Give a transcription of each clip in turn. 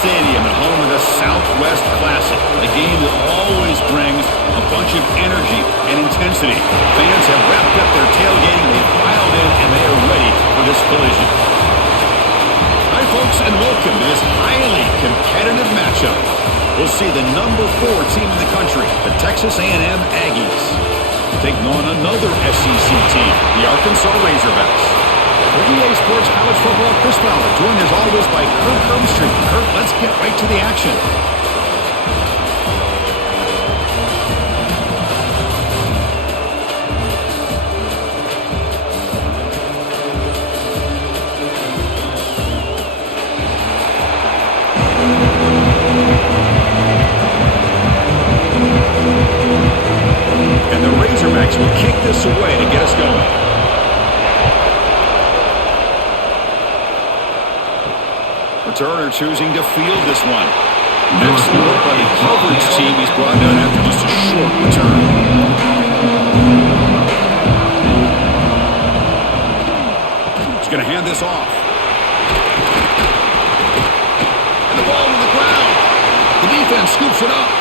Stadium at home of the Southwest Classic, a game that always brings a bunch of energy and intensity. Fans have wrapped up their tailgating, they've filed in, and they are ready for this collision. Hi, folks, and welcome to this highly competitive matchup. We'll see the number 4 team in the country, the Texas A&M Aggies, taking on another SEC team, the Arkansas Razorbacks. For EA Sports College Football, Chris Fowler, joined as always by Kirk Herbstreit. Kirk, let's get right to the action. And the Razorbacks will kick this away to get us going. Turner choosing to field this one. Excellent work by the coverage team. He's brought down after just a short return. He's going to hand this off. And the ball to the ground. The defense scoops it up.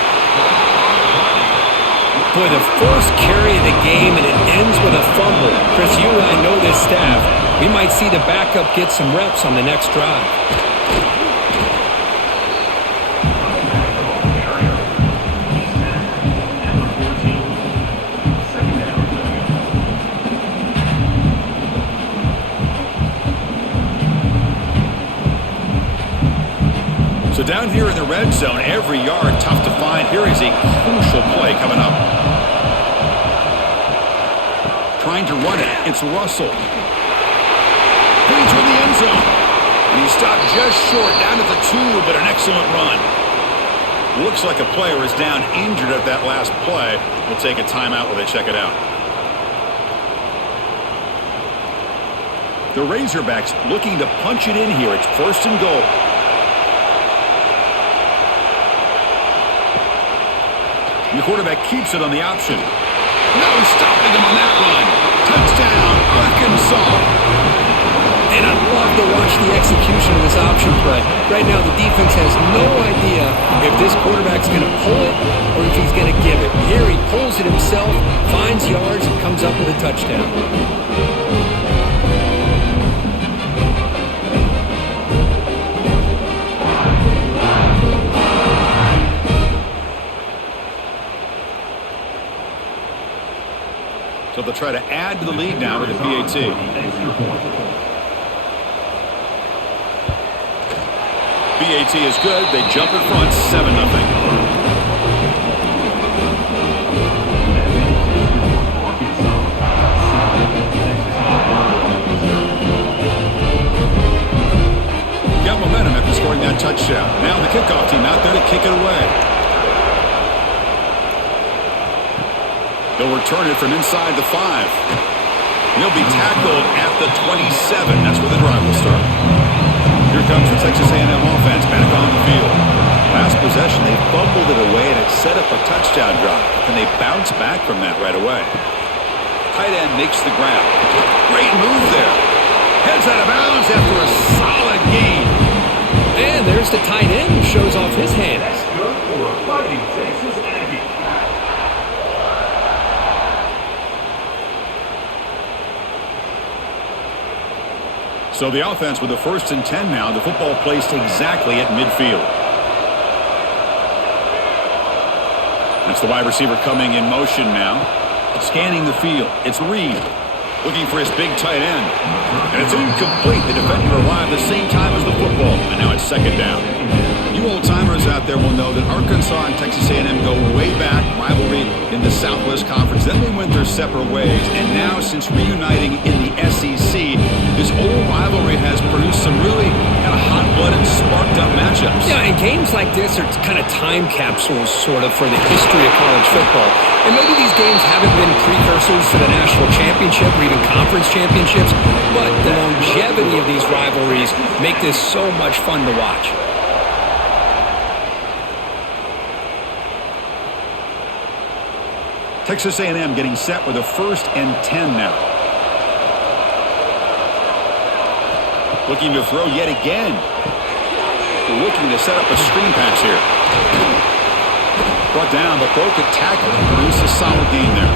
Boy, the first carry of the game, and it ends with a fumble. Chris, you and I know this staff. We might see the backup get some reps on the next drive. So down here in the red zone, every yard tough to find. Here is a crucial play coming up. Trying to run it. It's Russell. Leads in the end zone. And he stopped just short, down to the 2, but an excellent run. Looks like a player is down injured at that last play. We'll take a timeout while they check it out. The Razorbacks looking to punch it in here. It's 1st and goal. The quarterback keeps it on the option. No stopping him on that run. Touchdown, Arkansas. And I love to watch the execution of this option play. Right now, the defense has no idea if this quarterback's going to pull it or if he's going to give it. Here he pulls it himself, finds yards, and comes up with a touchdown. So they'll try to add to the lead now with the PAT. PAT is good. They jump in front, 7-0. Got momentum after scoring that touchdown. Now the kickoff team out there to kick it away. They'll return it from inside the 5. He'll be tackled at the 27. That's where the drive will start. Here comes the Texas A&M offense back on the field. Last possession, they fumbled it away, and it set up a touchdown drive. And they bounce back from that right away. Tight end makes the grab. Great move there. Heads out of bounds after a solid gain. And there's the tight end who shows off his hands. That's good for a fighting Texas Aggie. So the offense with the 1st and 10 now. The football placed exactly at midfield. That's the wide receiver coming in motion now. Scanning the field. It's Reed. Looking for his big tight end. And it's incomplete. The defender arrived the same time as the football. And now it's 2nd down. You old-timers out there will know that Arkansas and Texas A&M go way back. Rivalry in the Southwest Conference. Then they went their separate ways. And now, since reuniting in the SEC, this old rivalry has produced some really kind of hot-blooded, sparked-up matchups. Yeah, and games like this are kind of time capsules, sort of, for the history of college football. And maybe these games haven't been precursors to the national championship or even conference championships, but the longevity of these rivalries make this so much fun to watch. Texas A&M getting set with a 1st and 10 now. Looking to throw yet again. looking to set up a screen pass here. Brought down, but broke a tackle and produced a solid gain there.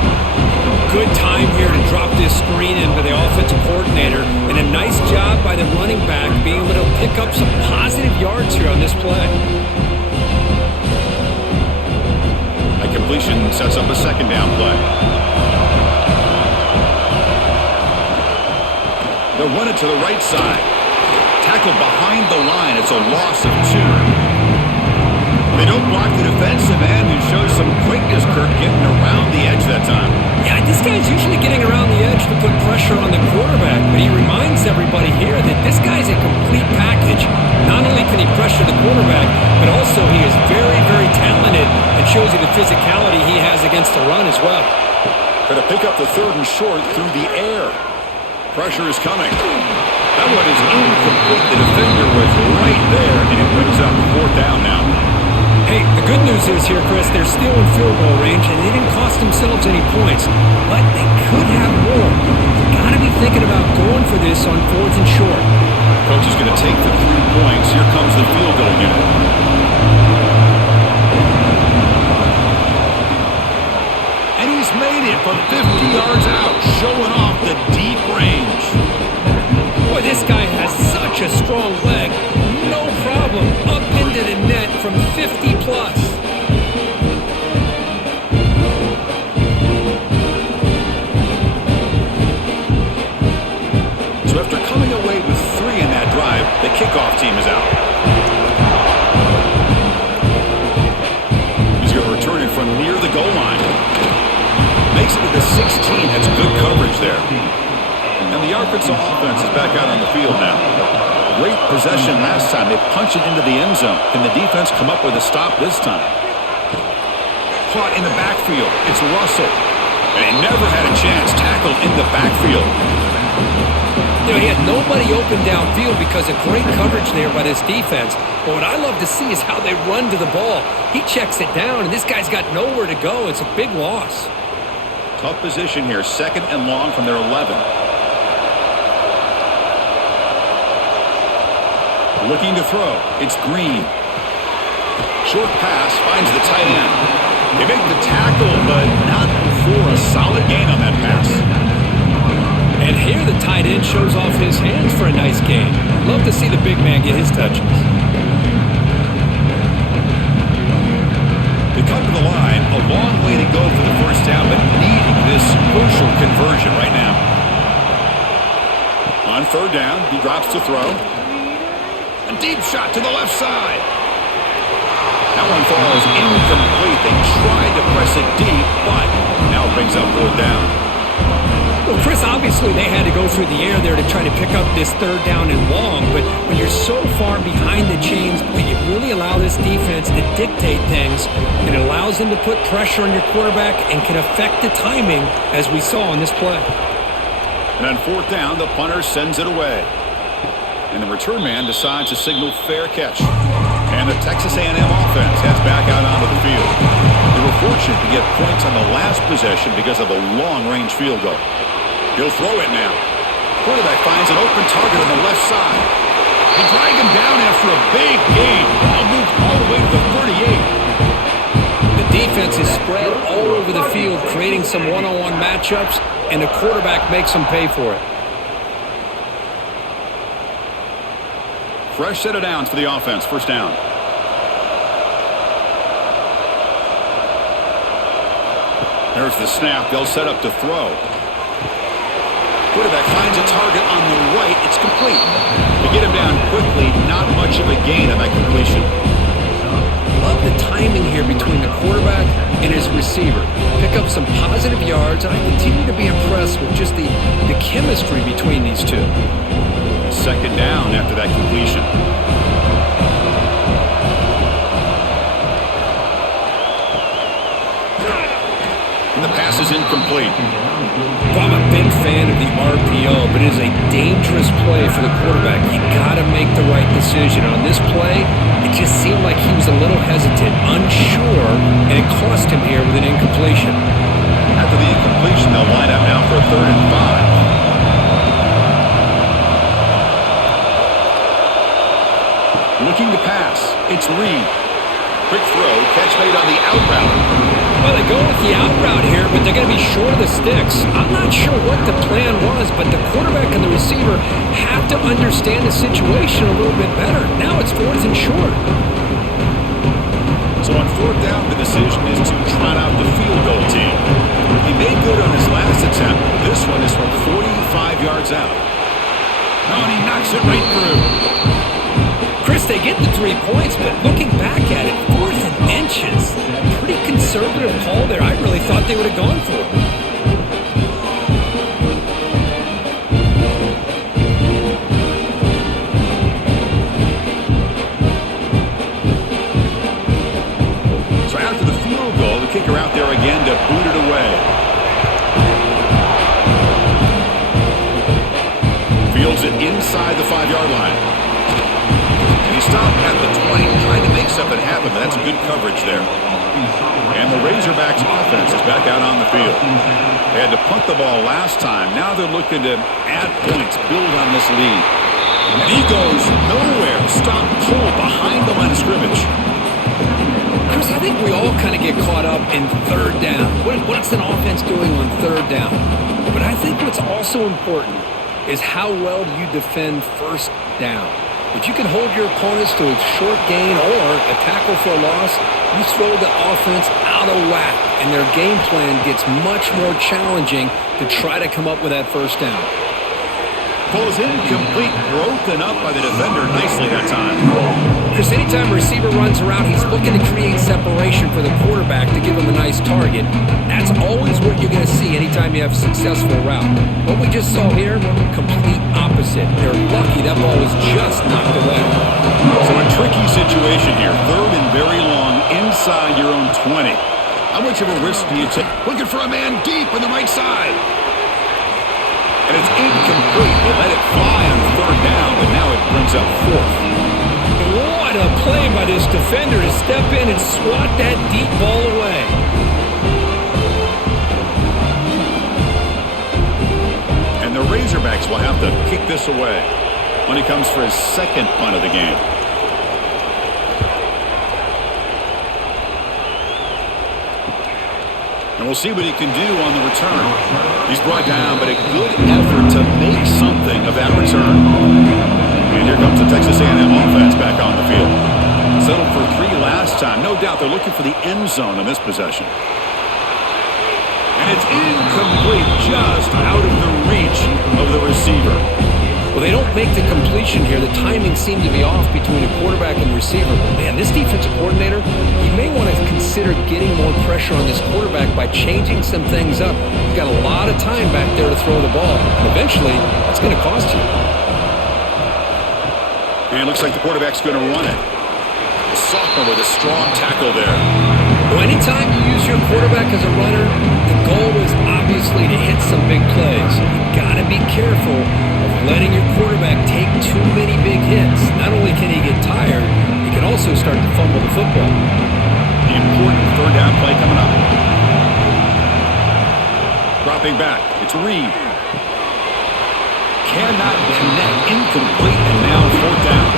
Good time here to drop this screen in by the offensive coordinator, and a nice job by the running back being able to pick up some positive yards here on this play. A completion sets up a second down play. They'll run it to the right side. Tackled behind the line. It's a loss of 2. They don't block the defensive end, who shows some quickness, Kirk, getting around the edge that time. Yeah, this guy's usually getting around the edge to put pressure on the quarterback, but he reminds everybody here that this guy's a complete package. Not only can he pressure the quarterback, but also he is very, very talented and shows you the physicality he has against the run as well. Going to pick up the 3rd and short through the air. Pressure is coming. That one is incomplete. The defender was right there, and it brings up 4th down now. Hey, the good news is here, Chris, they're still in field goal range, and they didn't cost themselves any points, but they could have more. You've got to be thinking about going for this on 4th and short. Coach is going to take the 3 points. Here comes the field goal unit. And he's made it from 50 yards out, showing off the deep range. Boy, this guy has such a strong leg. No problem. Up into the net from 50 plus. So after coming away with 3 in that drive, the kickoff team is out. He's going to return it from near the goal line. Makes it to the 16. That's good coverage there. And the Arkansas offense is back out on the field now. Great possession last time. They punch it into the end zone. Can the defense come up with a stop this time? Caught in the backfield. It's Russell. And he never had a chance. Tackled in the backfield. You know, he had nobody open downfield because of great coverage there by this defense. But what I love to see is how they run to the ball. He checks it down, and this guy's got nowhere to go. It's a big loss. Tough position here. 2nd and long from their 11. Looking to throw. It's Green. Short pass finds the tight end. They make the tackle, but not before a solid gain on that pass. And here the tight end shows off his hands for a nice gain. Love to see the big man get his touches. They come to the line. A long way to go for the 1st down, but needing this crucial conversion right now. On 3rd down, he drops to throw. A deep shot to the left side. That one falls incomplete. They tried to press it deep, but now it brings up 4th down. Well, Chris, obviously they had to go through the air there to try to pick up this 3rd down and long, but when you're so far behind the chains, you really allow this defense to dictate things, and it allows them to put pressure on your quarterback and can affect the timing, as we saw in this play. And on 4th down, the punter sends it away. And the return man decides to signal fair catch. And the Texas A&M offense heads back out onto the field. They were fortunate to get points on the last possession because of a long-range field goal. He'll throw it now. Quarterback finds an open target on the left side. They drag him down after a big gain. Ball moved all the way to the 38. The defense is spread all over the field, creating some one-on-one matchups, and the quarterback makes them pay for it. Fresh set of downs for the offense. 1st down. There's the snap. They'll set up to throw. Quarterback finds a target on the right. It's complete. They get him down quickly. Not much of a gain on that completion. Love the timing here between the quarterback and his receiver. Pick up some positive yards, and I continue to be impressed with just the chemistry between these two. 2nd down after that completion. And the pass is incomplete. Well, I'm a big fan of the RPO, but it is a dangerous play for the quarterback. You got to make the right decision. On this play, it just seemed like he was a little hesitant, unsure, and it cost him here with an incompletion. After the incompletion, they'll line up now for a 3rd and 5. Looking to pass. It's Reed. Quick throw. Catch made on the out route. Well, they go with the out route here, but they're going to be short of the sticks. I'm not sure what the plan was, but the quarterback and the receiver have to understand the situation a little bit better. Now it's 4th and short. So on 4th down, the decision is to trot out the field goal team. He made good on his last attempt. This one is from 45 yards out. Oh, and he knocks it right through. Chris, they get the 3 points, but looking back at it, 4th and inches. Pretty conservative call there. I really thought they would have gone for it. Kicker out there again to boot it away. Fields it inside the 5-yard line. And he stopped at the 20, trying to make something happen, but that's good coverage there. And the Razorbacks offense is back out on the field. They had to punt the ball last time. Now they're looking to add points, build on this lead. And he goes nowhere. Stop pull behind the line of scrimmage. Chris, I think we all kind of get caught up in 3rd down. What's an offense doing on 3rd down? But I think what's also important is how well do you defend 1st down. If you can hold your opponents to a short gain or a tackle for a loss, you throw the offense out of whack, and their game plan gets much more challenging to try to come up with that 1st down. Pulls incomplete, broken up by the defender nicely that time. Chris, anytime a receiver runs around, he's looking to create separation for the quarterback to give him a nice target. That's always what you're going to see anytime you have a successful route. What we just saw here, complete opposite. They're lucky that ball was just knocked away. So a tricky situation here. 3rd and very long inside your own 20. How much of a risk do you take? Looking for a man deep on the right side. And it's incomplete. They let it fly on 3rd down, but now it brings up 4th. What a play by this defender to step in and swat that deep ball away. And the Razorbacks will have to kick this away when he comes for his 2nd punt of the game. And we'll see what he can do on the return. He's brought down, but a good effort to make something of that return. And here comes the Texas A&M offense back on the field. Settled for 3 last time. No doubt they're looking for the end zone in this possession. And it's incomplete, just out of the reach of the receiver. Well, they don't make the completion here. The timing seemed to be off between a quarterback and receiver. But man, this defensive coordinator, he may want to consider getting more pressure on this quarterback by changing some things up. You've got a lot of time back there to throw the ball. And eventually, that's going to cost you. And it looks like the quarterback's going to run it. The sophomore with a strong tackle there. Well, anytime you use your quarterback as a runner, the goal is obviously to hit some big plays. You've got to be careful of letting your quarterback take too many big hits. Not only can he get tired, he can also start to fumble the football. The important 3rd down play coming up. Dropping back, it's Reed. Cannot connect, incomplete, and now 4th down.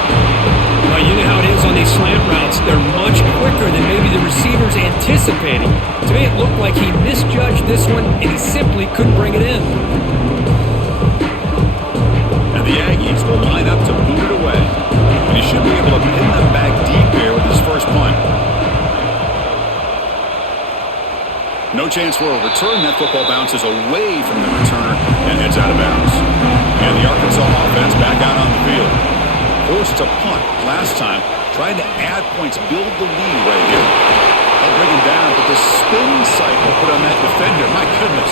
Well, you know how it is on these slant routes. They're much quicker than maybe the receiver's anticipating. To me, it looked like he misjudged this one, and he simply couldn't bring it in. And the Aggies will line up to boot it away. And he should be able to pin them back deep here with his 1st punt. No chance for a return. That football bounces away from the returner and heads out of bounds. And the Arkansas offense back out on the field. Forced to punt last time, trying to add points, build the lead right here. They'll bring him down, but the spin cycle put on that defender, my goodness.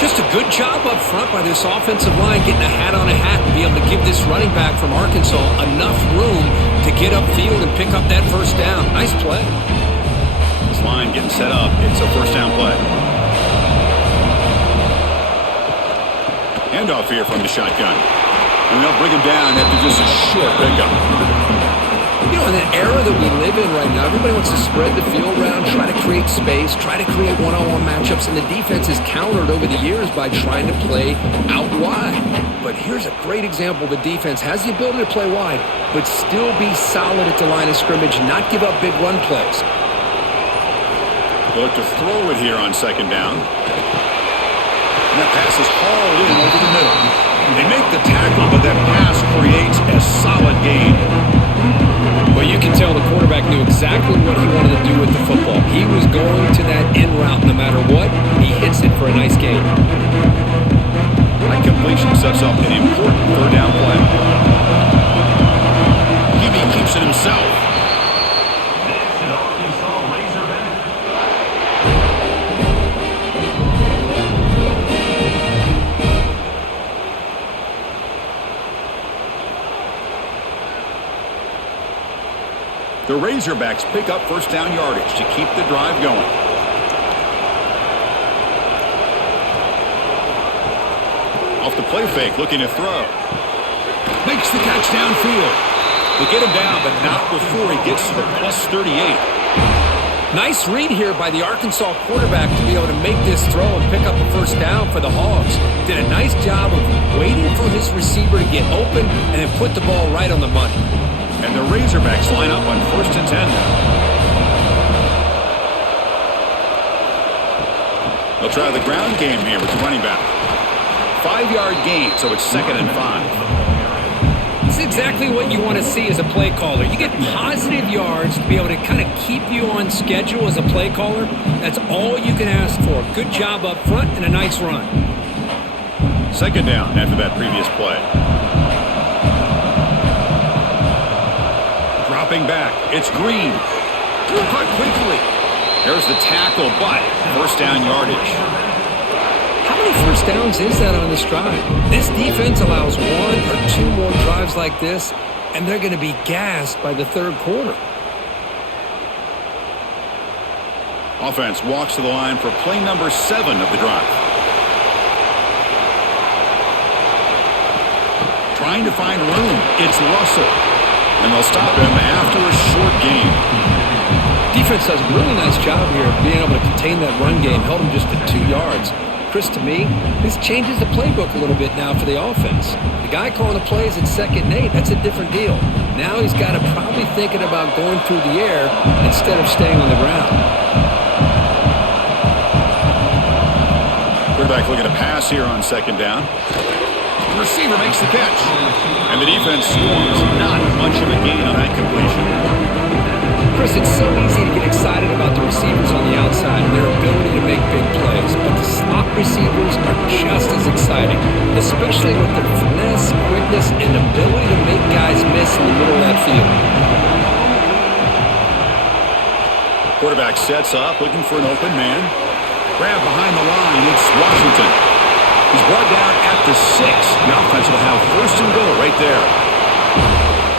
Just a good job up front by this offensive line, getting a hat on a hat and be able to give this running back from Arkansas enough room to get upfield and pick up that 1st down. Nice play. This line getting set up. It's a 1st down play. Handoff here from the shotgun. And they'll bring him down after just a short pickup. You know, in the era that we live in right now, everybody wants to spread the field around, try to create space, try to create one-on-one matchups, and the defense is countered over the years by trying to play out wide. But here's a great example. The defense has the ability to play wide, but still be solid at the line of scrimmage, not give up big run plays. Look to throw it here on second down. And that pass is hauled in over the middle. They make the tackle, but that pass creates a solid gain. Well, you can tell the quarterback knew exactly what he wanted to do with the football. He was going to that in route no matter what. He hits it for a nice gain. That completion sets up an important third down play. QB keeps it himself. Next, an Arkansas Razorback. The Razorbacks pick up first down yardage to keep the drive going. Off the play fake, looking to throw. Makes the catch downfield. They get him down, but not before he gets to the plus 38. Nice read here by the Arkansas quarterback to be able to make this throw and pick up a first down for the Hogs. Did a nice job of waiting for his receiver to get open and then put the ball right on the money. And the Razorbacks line up on 1st and 10 now. They'll try the ground game here with the running back. 5-yard gain, so it's 2nd and 5. It's exactly what you want to see as a play caller. You get positive yards to be able to kind of keep you on schedule as a play caller. That's all you can ask for. Good job up front and a nice run. 2nd down after that previous play. Dropping back, it's Green. Cut quickly. There's the tackle, but first down yardage. How many first downs is that on this drive? This defense allows 1 or 2 more drives like this, and they're going to be gassed by the third quarter. Offense walks to the line for play number 7 of the drive. Trying to find room. It's Russell. And they'll stop him after a short gain. Defense does a really nice job here of being able to contain that run game, held him just at 2 yards. Chris, to me, this changes the playbook a little bit now for the offense. The guy calling the plays at 2nd and 8, that's a different deal. Now he's got to probably thinking about going through the air instead of staying on the ground. Quarterback looking to pass here on 2nd down. The receiver makes the catch. And the defense swarms. Not much of a gain on that completion. Chris, it's so easy to get excited about the receivers on the outside and their ability to make big plays, but the slot receivers are just as exciting, especially with their finesse, quickness, and ability to make guys miss in the middle of that field. Quarterback sets up, looking for an open man. Grab behind the line, it's Washington. He's brought down at the 6. The offense will have 1st and goal right there.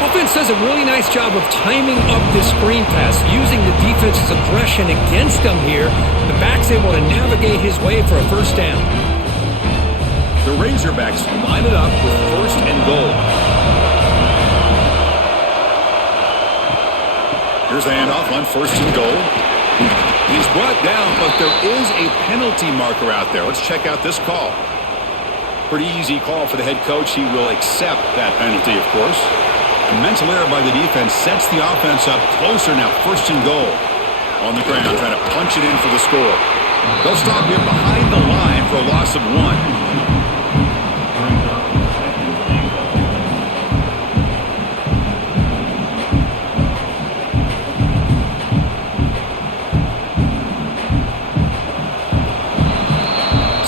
Offense does a really nice job of timing up this screen pass, using the defense's aggression against them here. The back's able to navigate his way for a first down. The Razorbacks line it up with 1st and goal. Here's the handoff on 1st and goal. He's brought down, but there is a penalty marker out there. Let's check out this call. Pretty easy call for the head coach. He will accept that penalty, of course. A mental error by the defense sets the offense up closer now. 1st and goal. On the ground, trying to punch it in for the score. They'll stop him behind the line for a loss of 1.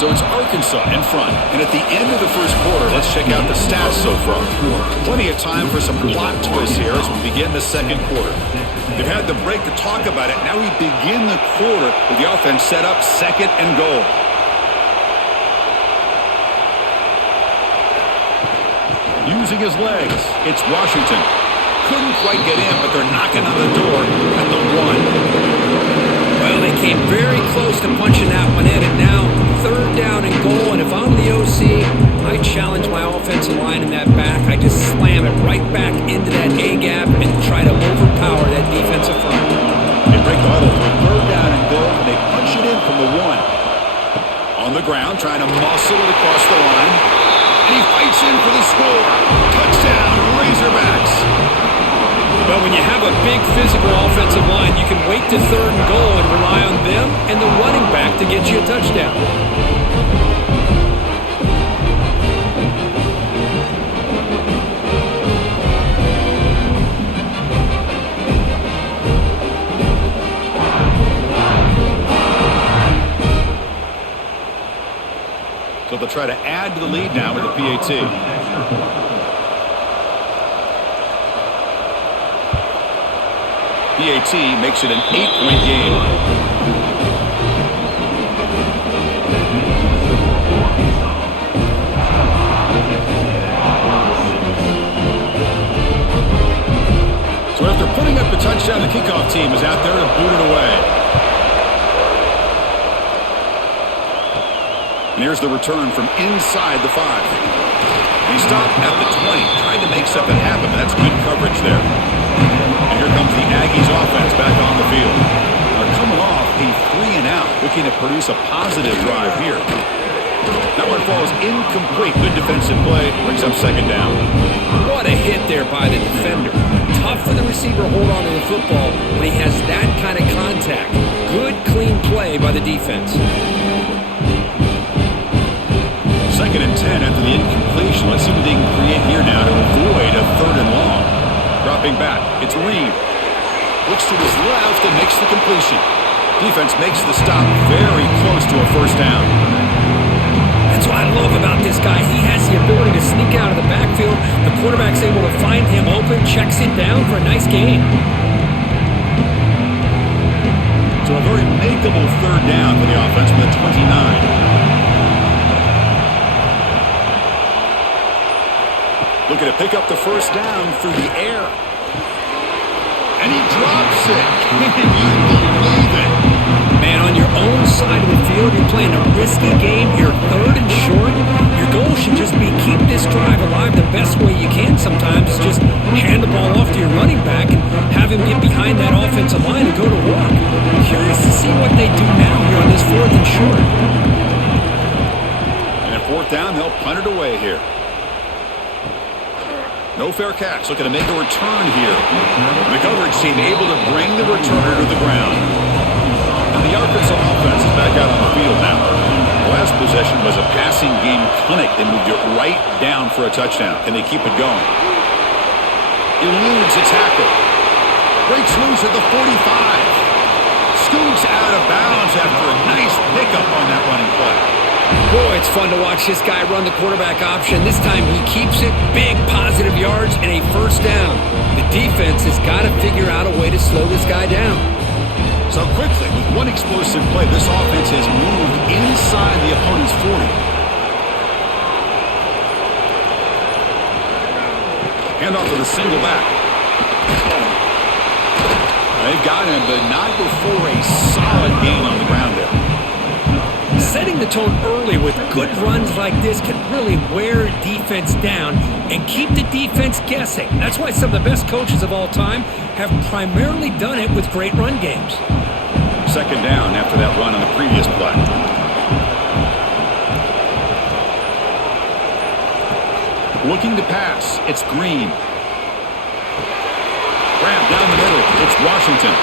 So it's Arkansas in front. And at the end of the first quarter, let's check out the stats so far. Plenty of time for some plot twists here as we begin the second quarter. They've had the break to talk about it. Now we begin the quarter with the offense set up 2nd and goal. Using his legs, it's Washington. Couldn't quite get in, but they're knocking on the door at the 1. Well, they came very close to punching that one in, and now 3rd down and goal. And if I'm the OC, I challenge my offensive line in that back. I just slam it right right back into that A-gap and try to overpower that defensive front. They break the huddle for a third down and goal, and they punch it in from the 1. On the ground, trying to muscle it across the line. And he fights in for the score. Touchdown, Razorbacks. But when you have a big physical offensive line, you can wait to third and goal and rely on them and the running back to get you a touchdown. So they'll try to add to the lead now with a PAT. PAT makes it an 8-point game. So after putting up the touchdown, the kickoff team is out there to boot it away. And here's the return from inside the 5. He stopped at the 20, trying to make something happen, but that's good coverage there. And here comes the Aggies offense back on the field. They're coming off a 3-and-out, looking to produce a positive drive here. That one falls incomplete. Good defensive play, brings up second down. What a hit there by the defender. Tough for the receiver to hold on to the football when he has that kind of contact. Good, clean play by the defense. Second and 10 after the incompletion. Let's see what they can create here now to avoid a third and long. Dropping back, it's Reed. Looks to his left and makes the completion. Defense makes the stop very close to a first down. That's what I love about this guy. He has the ability to sneak out of the backfield. The quarterback's able to find him open, checks it down for a nice gain. So a very makeable third down for the offense with a 29. Looking to pick up the first down through the air. And he drops it. Can you believe it? Man, on your own side of the field, you're playing a risky game. You're third and short. Your goal should just be keep this drive alive the best way you can sometimes. Is just hand the ball off to your running back and have him get behind that offensive line and go to work. Curious to see what they do now here on this fourth and short. And at fourth down, they'll punt it away here. No fair catch, looking to make a return here. The coverage team able to bring the returner to the ground. And the Arkansas offense is back out on the field now. The last possession was a passing game clinic. They moved it right down for a touchdown. Can they keep it going? Eludes a tackle. Breaks loose at the 45. Scoots out of bounds after a nice pickup on that running play. Boy, it's fun to watch this guy run the quarterback option. This time he keeps it, big positive yards, and a first down. The defense has got to figure out a way to slow this guy down. So quickly, with one explosive play, this offense has moved inside the opponent's 40. Hand off to the single back. They've got him, but not before a solid gain on the ground there. Setting the tone early with good runs like this can really wear defense down and keep the defense guessing. That's why some of the best coaches of all time have primarily done it with great run games. Second down after that run on the previous play. Looking to pass, it's Green. Grab down the middle, it's Washington.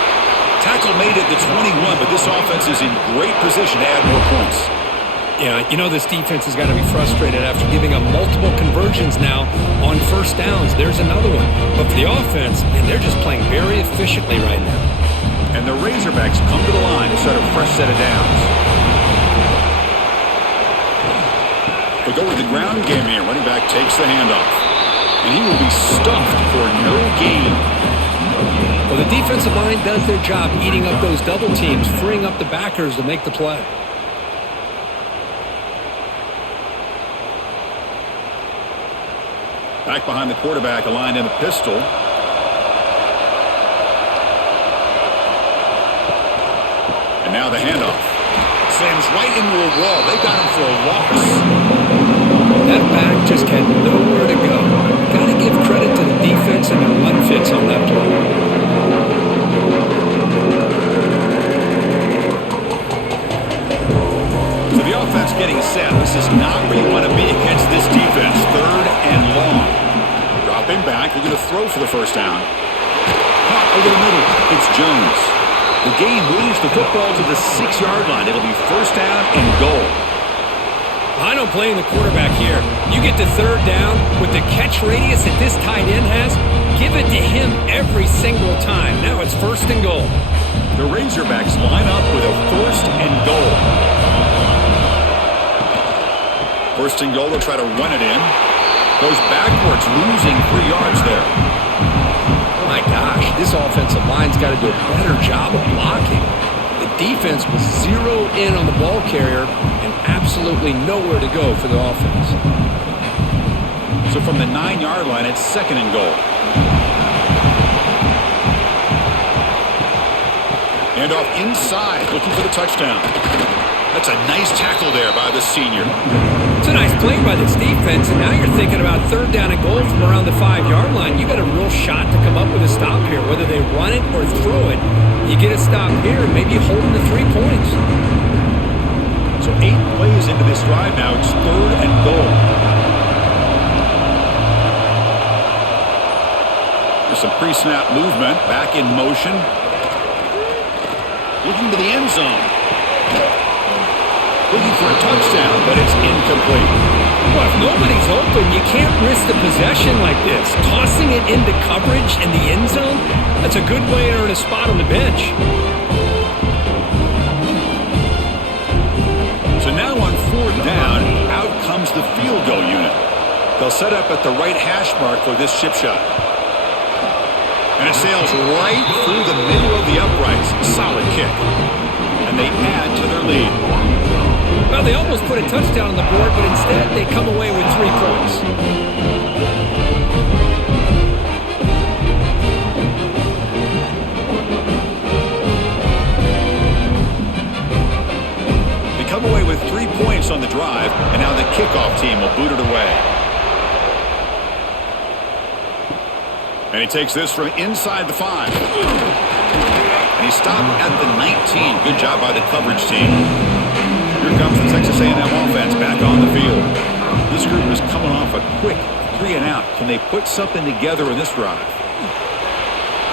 Tackle made at the 21, but this offense is in great position to add more points. Yeah, you know this defense has got to be frustrated after giving up multiple conversions now on first downs. There's another one. But for the offense, man, they're just playing very efficiently right now. And the Razorbacks come to the line to set a fresh set of downs. They go with the ground game here. Running back takes the handoff. And he will be stuffed for no gain. Well, the defensive line does their job eating up those double teams, freeing up the backers to make the play. Back behind the quarterback, aligned in a pistol. And now the handoff. Slams right into a wall. They got him for a loss. That back just had nowhere to go. Got to give credit to the Stepping back, they're going to throw for the first down. Caught over the middle. It's Jones. The game moves the football to the 6-yard line. It'll be first down and goal. I don't blame the quarterback here. You get the third down with the catch radius that this tight end has. Give it to him every single time. Now it's first and goal. The Razorbacks line up with a first and goal. First and goal, they'll try to run it in. Goes backwards, losing 3 yards there. My gosh, this offensive line's got to do a better job of blocking. The defense was zeroed in on the ball carrier and absolutely nowhere to go for the offense. So from the 9-yard line, it's second and goal. And off inside, looking for the touchdown. That's a nice tackle there by the senior. It's a nice play by this defense, and now you're thinking about third down and goal from around the 5-yard line. You got a real shot to come up with a stop here, whether they run it or throw it. You get a stop here, maybe holding the 3 points. So 8 plays into this drive now. It's third and goal. There's some pre-snap movement, back in motion. Looking to the end zone. Looking for a touchdown, but it's incomplete. Well, if nobody's open, you can't risk the possession like this. Tossing it into coverage in the end zone, that's a good way to earn a spot on the bench. So now on fourth down, out comes the field goal unit. They'll set up at the right hash mark for this chip shot. And it sails right through the middle of the uprights. Solid kick. And they add to their lead. Well, they almost put a touchdown on the board, but instead they come away with 3 points. They come away with 3 points on the drive, and now the kickoff team will boot it away. And he takes this from inside the 5. And he stopped at the 19. Good job by the coverage team. Here comes the Texas A&M offense back on the field. This group is coming off a quick 3 and out. Can they put something together in this drive?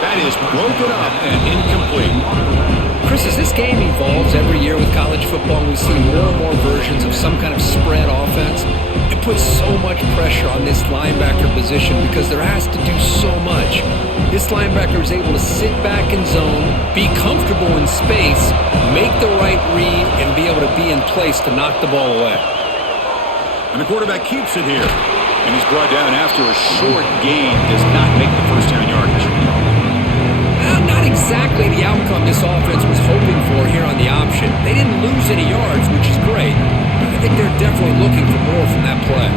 That is broken up and incomplete. Chris, as this game evolves every year with college football, we see more and more versions of some kind of spread offense. It puts so much pressure on this linebacker position because there has to do so much. This linebacker is able to sit back in zone, be comfortable in space, make the right read, and be able to be in place to knock the ball away. And the quarterback keeps it here. And he's brought down after a short gain. Does not make the first down yardage. Not exactly the outcome this offense was hoping for here on the option. They didn't lose any yards, which is great. But I think they're definitely looking for more from that play.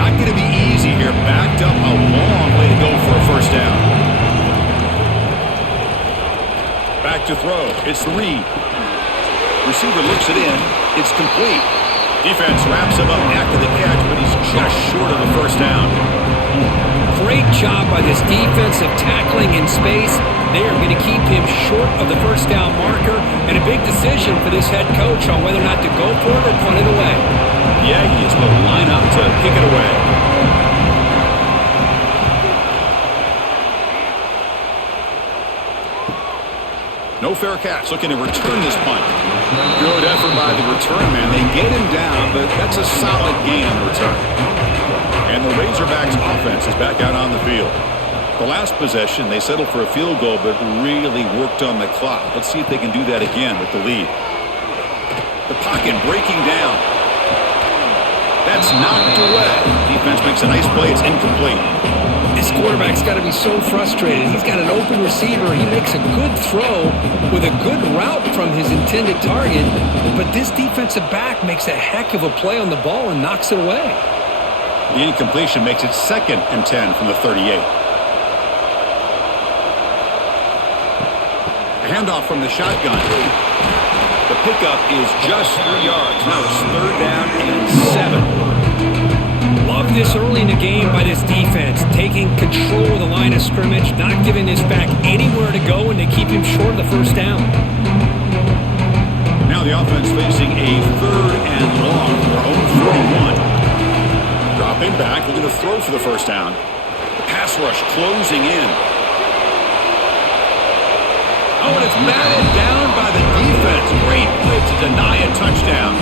Not going to be easy here. Backed up a long way to go for a first down. Back to throw. It's Reed. Receiver looks it in. It's complete. Defense wraps him up after the catch, but he's just short of the first down. Great job by this defense of tackling in space. They are going to keep him short of the first down marker, and a big decision for this head coach on whether or not to go for it or punt it away. Yeah, he is going to line up to kick it away. No fair catch, looking to return this punt. Good effort by the return man. They get him down, but that's a solid gain on the return. And the Razorbacks offense is back out on the field. The last possession, they settled for a field goal, but really worked on the clock. Let's see if they can do that again with the lead. The pocket breaking down. That's knocked away. Defense makes a nice play. It's incomplete. This quarterback's got to be so frustrated. He's got an open receiver. He makes a good throw with a good route from his intended target, but this defensive back makes a heck of a play on the ball and knocks it away. The incompletion makes it 2nd and 10 from the 38. A handoff from the shotgun. The pickup is just 3 yards. Now it's 3rd down and 7. Love this early in the game by this defense, taking control of the line of scrimmage, not giving this back anywhere to go, and they keep him short of the first down. Now the offense facing a 3rd and long from their own 41. Dropping back, looking to throw for the first down. The pass rush closing in. Oh, and it's batted down by the defense. Great blitz to deny a touchdown.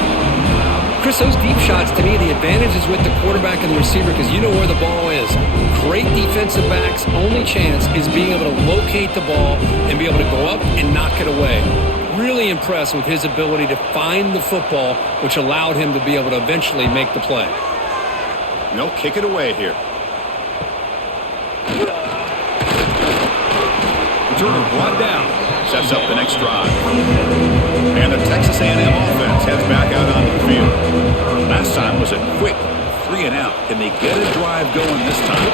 Chris, those deep shots, to me, the advantage is with the quarterback and the receiver because you know where the ball is. Great defensive backs' only chance is being able to locate the ball and be able to go up and knock it away. Really impressed with his ability to find the football, which allowed him to be able to eventually make the play. No, kick it away here. Returner brought down. Sets up the next drive. And the Texas A&M offense heads back out onto the field. Last time was a quick 3-and-out. Can they get a drive going this time?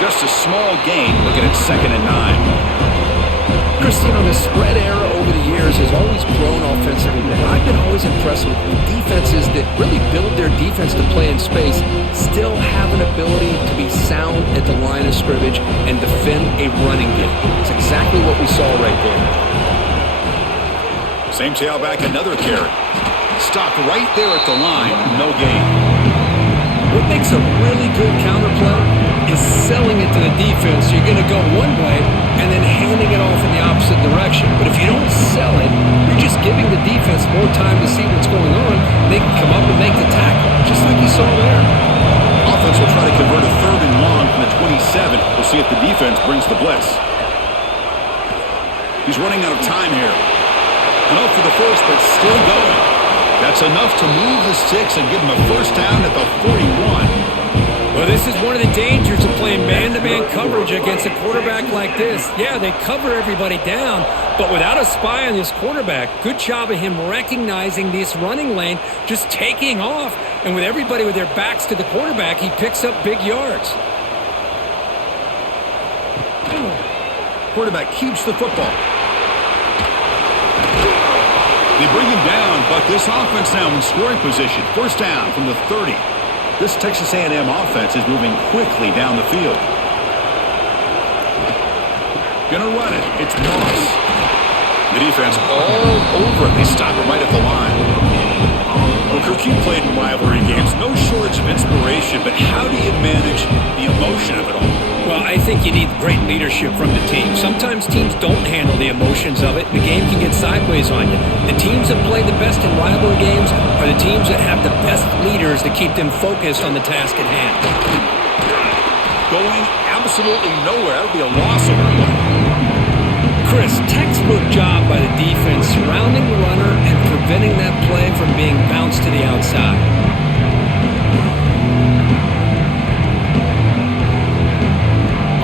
Just a small gain, looking at 2nd and 9. Chris, you know, the spread era over the years has always grown offensively, but I've been always impressed with defenses that really build their defense to play in space, still have an ability to be sound at the line of scrimmage and defend a running game. It's exactly what we saw right there. Same tailback, another carry. Stopped right there at the line, no gain. What makes a really good counter play is selling it to the defense. You're going to go one way and then handing it off in the opposite direction. But if you don't sell it, you're just giving the defense more time to see what's going on. They can come up and make the tackle, just like you saw there. Offense will try to convert a 3rd and long from the 27. We'll see if the defense brings the blitz. He's running out of time here. And out for the first, but still going. That's enough to move the sticks and give him a first down at the 41. Well, this is one of the dangers of playing man-to-man coverage against a quarterback like this. Yeah, they cover everybody down, but without a spy on this quarterback, good job of him recognizing this running lane, just taking off, and with everybody with their backs to the quarterback, he picks up big yards. Quarterback keeps the football. They bring him down, but this offense now in scoring position. First down from the 30. This Texas A&M offense is moving quickly down the field. Gonna run it. It's Moss. The defense all over it. They stop it right at the line. Well, Kirk, you played in rivalry games. No shortage of inspiration, but how do you manage the emotion of it all? Well, I think you need great leadership from the team. Sometimes teams don't handle the emotions of it. The game can get sideways on you. The teams that play the best in rivalry games are the teams that have the best leaders to keep them focused on the task at hand. Going absolutely nowhere. That would be a loss of one. Chris, textbook job by the defense surrounding the runner and preventing that play from being bounced to the outside.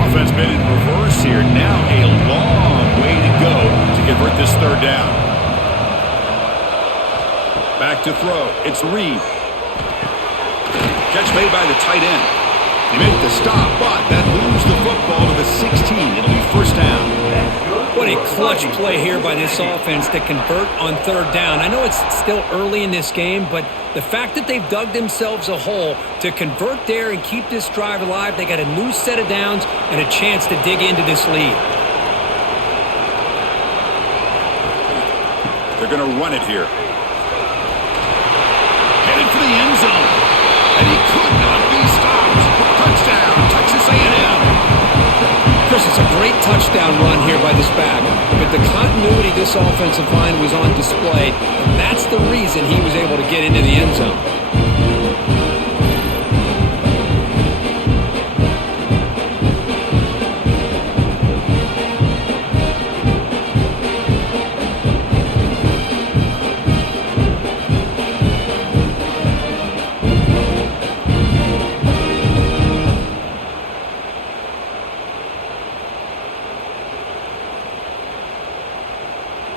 Offense been in reverse here. Now a long way to go to convert this 3rd down. Back to throw. It's Reed. Catch made by the tight end. They make the stop, but that moves the football to the 16. It'll be first down. What a clutch play here by this offense to convert on 3rd down. I know it's still early in this game, but the fact that they've dug themselves a hole to convert there and keep this drive alive, they got a new set of downs and a chance to dig into this lead. They're going to run it here. Headed for the end zone. And he could not be stopped. Touchdown, Texas A&M. Chris, it's a great touchdown run here by this back, but the continuity this offensive line was on display, and that's the reason he was able to get into the end zone.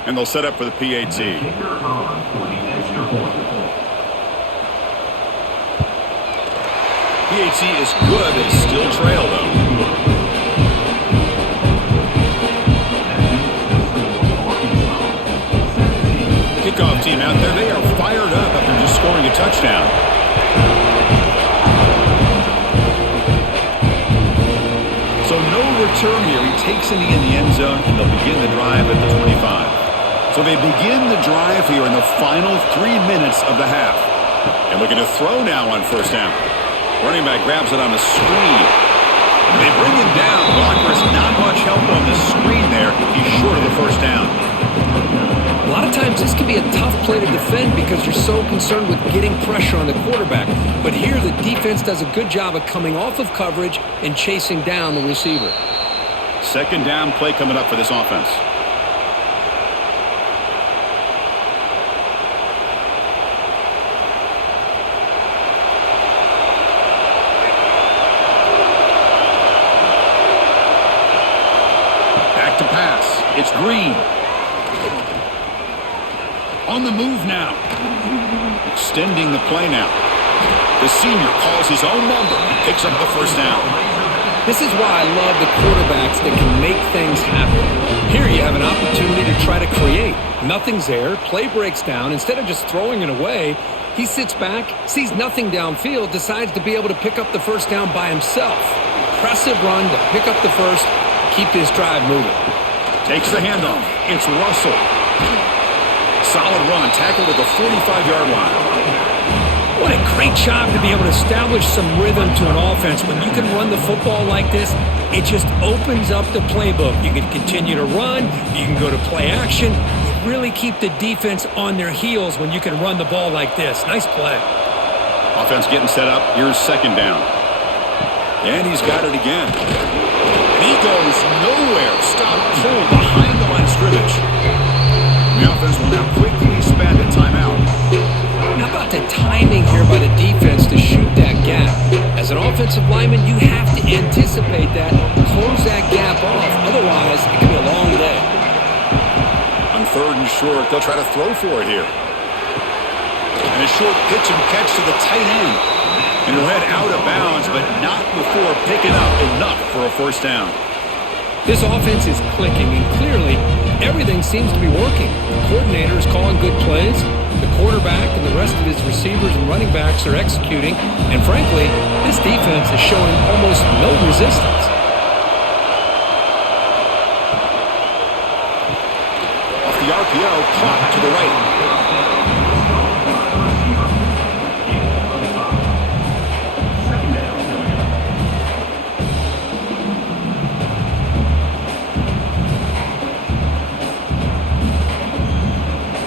And they'll set up for the PAT. PAT is good. They still trail, though. Kickoff team out there. They are fired up after just scoring a touchdown. So no return here. He takes it in the end zone, and they'll begin the drive at the 25. So they begin the drive here in the final 3 minutes of the half. And looking to throw now on first down. Running back grabs it on the screen. They bring him down. Blockers not much help on the screen there. He's short of the first down. A lot of times this can be a tough play to defend because you're so concerned with getting pressure on the quarterback. But here the defense does a good job of coming off of coverage and chasing down the receiver. Second down play coming up for this offense. Back to pass. It's Green. On the move now. Extending the play now. The senior calls his own number and picks up the first down. This is why I love the quarterbacks that can make things happen. Here you have an opportunity to try to create. Nothing's there. Play breaks down. Instead of just throwing it away, he sits back, sees nothing downfield, decides to be able to pick up the first down by himself. Impressive run to pick up the first, keep this drive moving. Takes the handoff. It's Russell. Solid run, tackled at the 45-yard line. What a great job to be able to establish some rhythm to an offense. When you can run the football like this, it just opens up the playbook. You can continue to run. You can go to play action. You really keep the defense on their heels when you can run the ball like this. Nice play. Offense getting set up. Here's second down. And he's got it again. And he goes nowhere. Stop pull behind the line of scrimmage. The offense will now quickly spend a timeout. How about the timing here by the defense to shoot that gap? As an offensive lineman, you have to anticipate that, close that gap off. Otherwise, it could be a long day. On third and short, they'll try to throw for it here. And a short pitch and catch to the tight end. And he'll head out of bounds, but not before picking up enough for a first down. This offense is clicking, and clearly, everything seems to be working. The coordinator is calling good plays. The quarterback and the rest of his receivers and running backs are executing. And frankly, this defense is showing almost no resistance. Off the RPO, caught to the right.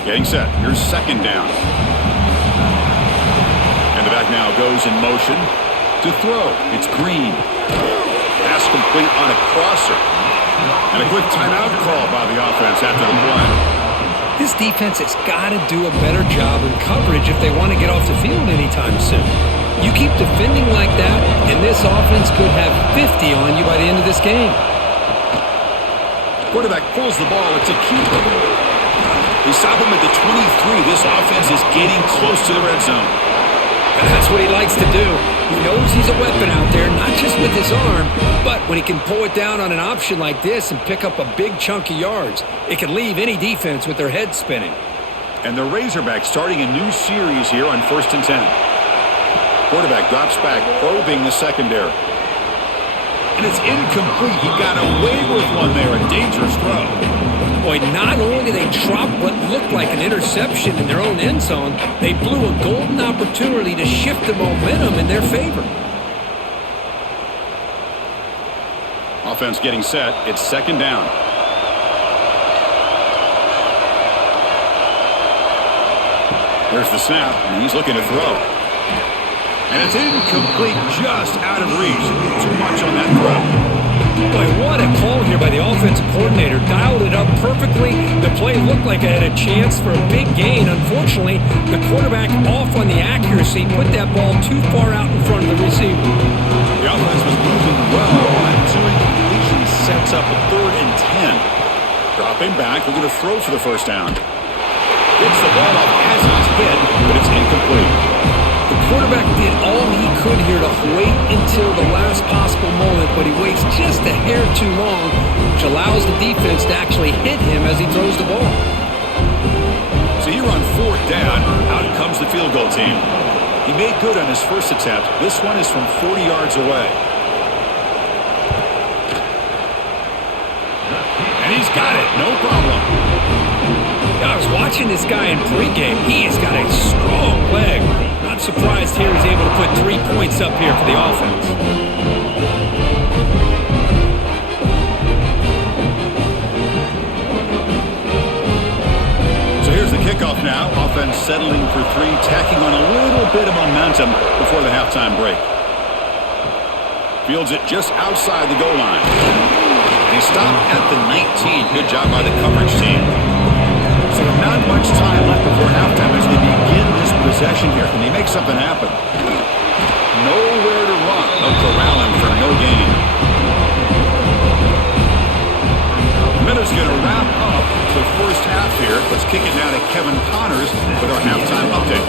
Getting set. Here's second down. And the back now goes in motion to throw. It's Green. Pass complete on a crosser. And a quick timeout call by the offense after the play. This defense has got to do a better job in coverage if they want to get off the field anytime soon. You keep defending like that, and this offense could have 50 on you by the end of this game. Quarterback pulls the ball. It's a keeper. They stop him at the 23. This offense is getting close to the red zone. And that's what he likes to do. He knows he's a weapon out there, not just with his arm, but when he can pull it down on an option like this and pick up a big chunk of yards, it can leave any defense with their head spinning. And the Razorbacks starting a new series here on 1st and 10. Quarterback drops back, probing the secondary. And it's incomplete. He got away with one there, a dangerous throw. Boy, not only did they drop what looked like an interception in their own end zone, they blew a golden opportunity to shift the momentum in their favor. Offense getting set. It's second down. There's the snap, and he's looking to throw. And it's incomplete, just out of reach. Too much on that throw. Boy, what a call here by the offensive coordinator. Dialed it up perfectly. The play looked like it had a chance for a big gain. Unfortunately, the quarterback off on the accuracy, put that ball too far out in front of the receiver. The offense was moving well on two incompletions, sets up a 3rd and 10. Dropping back, looking to throw for the first down. Gets the ball up as he's hit, but it's incomplete. The quarterback did all he could here to wait until the last possible moment, but he waits just a hair too long, which allows the defense to actually hit him as he throws the ball. So here on 4th down, out comes the field goal team. He made good on his first attempt. This one is from 40 yards away. And he's got it, no problem. I was watching watching this guy in pregame, he has got a strong leg. Not surprised here he's able to put 3 points up here for the offense. Here's the kickoff now. Offense settling for 3, tacking on a little bit of momentum before the halftime break. Fields it just outside the goal line. And he stopped at the 19. Good job by the coverage team. So not much time left before halftime as they begin this possession here. Can they make something happen? Nowhere to run. They'll corral him for no gain. Miller's going to wrap up the first half here. Let's kick it now to Kevin Connors with our halftime update.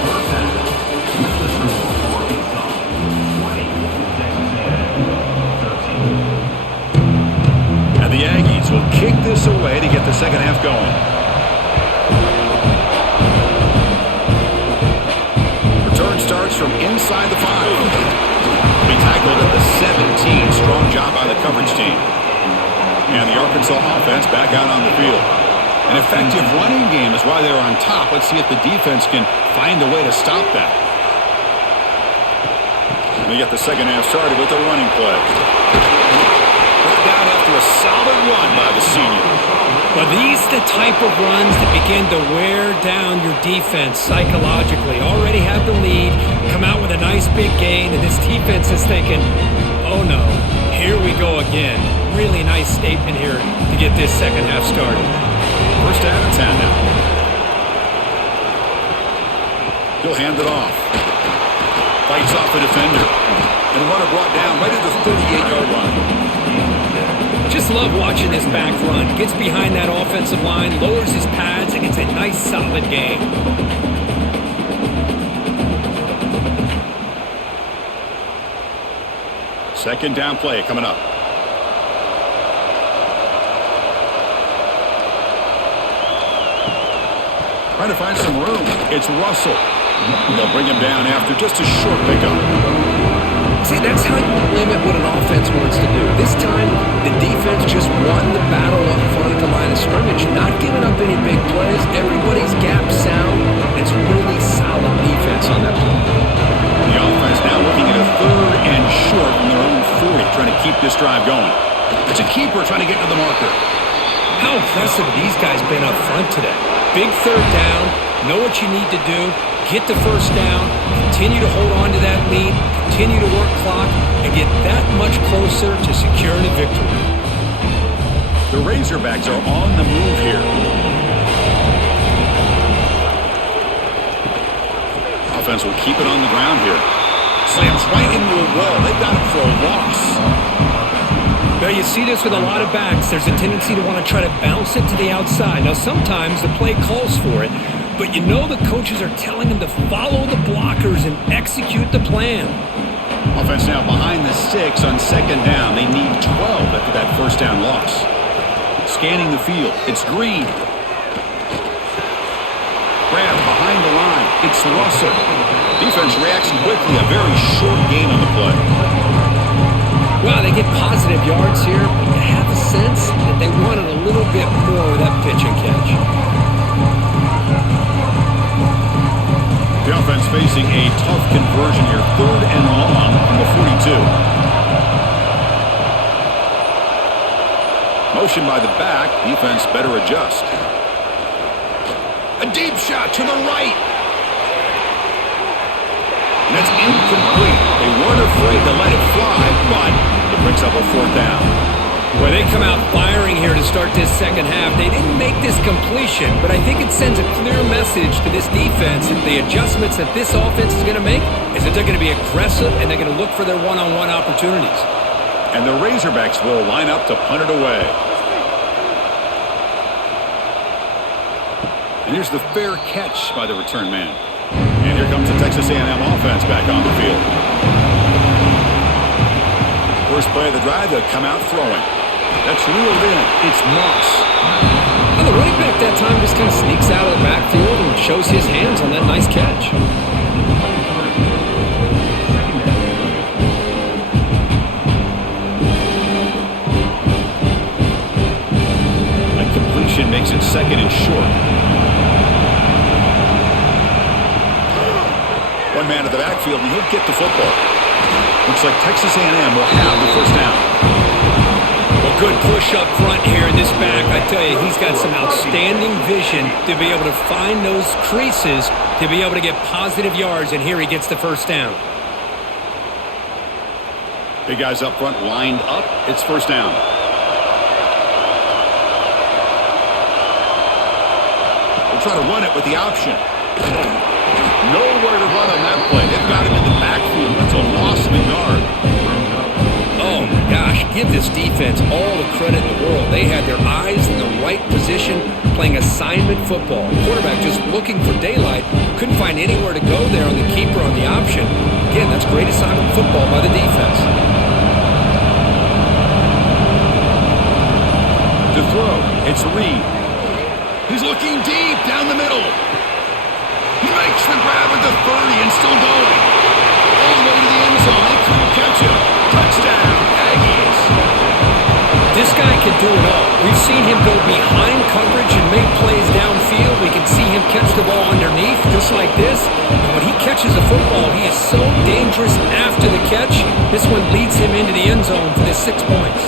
And the Aggies will kick this away to get the second half going. Return starts from inside the 5. Be tackled at the 17. Strong job by the coverage team. And the Arkansas offense back out on the field. An effective running game is why they're on top. Let's see if the defense can find a way to stop that. We get the second half started with a running play. Brought down after a solid run by the senior. Well, these are the type of runs that begin to wear down your defense psychologically. Already have the lead, come out with a nice big gain, and this defense is thinking, oh no, here we go again. Really nice statement here to get this second half started. First down and 10 now. He'll hand it off. Fights off the defender. And a runner brought down right at the 38-yard line. Just love watching this back run. Gets behind that offensive line, lowers his pads, and gets a nice solid gain. Second down play coming up. Trying to find some room. It's Russell. They'll bring him down after just a short pickup. See, that's how you limit what an offense wants to do. This time, the defense just won the battle up front at the line of scrimmage, not giving up any big plays. Everybody's gap sound. It's really solid defense on that play. The offense now looking at a 3rd and short from their own 40, trying to keep this drive going. It's a keeper trying to get to the marker. How impressive have these guys been up front today? Big 3rd down, know what you need to do, get the first down, continue to hold on to that lead, continue to work clock, and get that much closer to securing a victory. The Razorbacks are on the move here. Offense will keep it on the ground here. Slams right into a wall. They've got him for a loss. Now, you see this with a lot of backs. There's a tendency to want to try to bounce it to the outside. Now, sometimes the play calls for it, but you know the coaches are telling them to follow the blockers and execute the plan. Offense now behind the 6 on second down. They need 12 after that first down loss. Scanning the field. It's Green. Grab behind the line. It's Russell. Defense reacts quickly. A very short gain on the play. Wow, they get positive yards here, but you have a sense that they wanted a little bit more with that pitch and catch. The offense facing a tough conversion here. 3rd and long from the 42. Motion by the back. Defense better adjust. A deep shot to the right. And that's incomplete. They weren't afraid to let it fly, but it brings up a 4th down. Well, they come out firing here to start this second half. They didn't make this completion, but I think it sends a clear message to this defense that the adjustments that this offense is going to make is that they're going to be aggressive and they're going to look for their one-on-one opportunities. And the Razorbacks will line up to punt it away. And here's the fair catch by the return man. And here comes the Texas A&M offense back on the field. First play of the drive, they'll come out throwing. That's reeled in. It's Moss. Well, the running back that time just kind of sneaks out of the backfield and shows his hands on that nice catch. That completion makes it 2nd and short. one man to the backfield, and he'll get the football. Looks like Texas A&M will have the first down. Well, good push up front here in this back. I tell you, he's got some outstanding vision to be able to find those creases, to be able to get positive yards, and here he gets the first down. Big guys up front lined up. It's first down. We'll try to run it with the option. Nowhere to run on that play. They've got him in the backfield. That's a loss of a yard. Oh, my gosh. Give this defense all the credit in the world. They had their eyes in the right position, playing assignment football. The quarterback just looking for daylight. Couldn't find anywhere to go there on the keeper on the option. Again, that's great assignment football by the defense. To throw, it's Reed. He's looking deep down the middle. He makes the grab at the 30 and still going. All the way to the end zone. They couldn't catch him. Touchdown, Aggies. This guy can do it all. We've seen him go behind coverage and make plays downfield. We can see him catch the ball underneath, just like this. And when he catches a football, he is so dangerous after the catch. This one leads him into the end zone for the 6 points.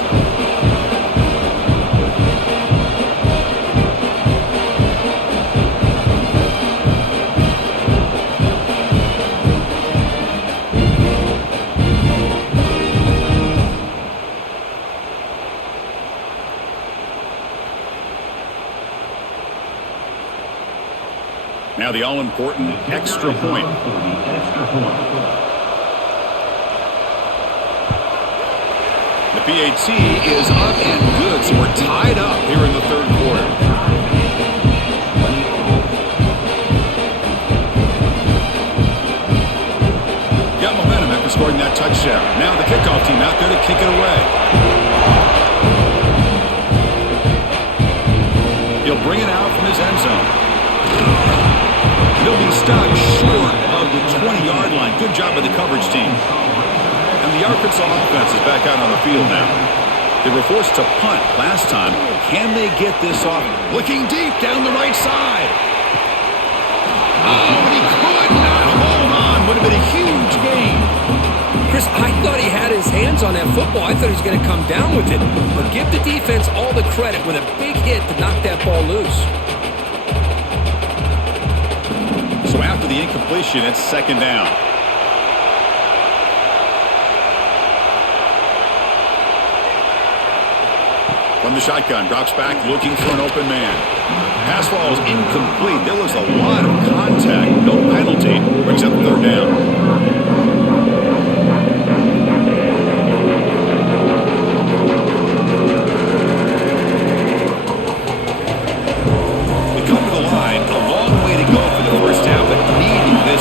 Now the all-important extra point. The PAT is up and good, so we're tied up here in the third quarter. Got momentum after scoring that touchdown. Now the kickoff team out there to kick it away. He'll bring it out from his end zone. He'll be stopped short of the 20-yard line. Good job by the coverage team. And the Arkansas offense is back out on the field now. They were forced to punt last time. Can they get this off? Looking deep down the right side. Oh, but he could not hold on. Would have been a huge gain. Chris, I thought he had his hands on that football. I thought he was going to come down with it. But give the defense all the credit with a big hit to knock that ball loose. So after the incompletion, it's second down. From the shotgun, drops back, looking for an open man. Pass ball is incomplete. There was a lot of contact. No penalty. Brings up third down.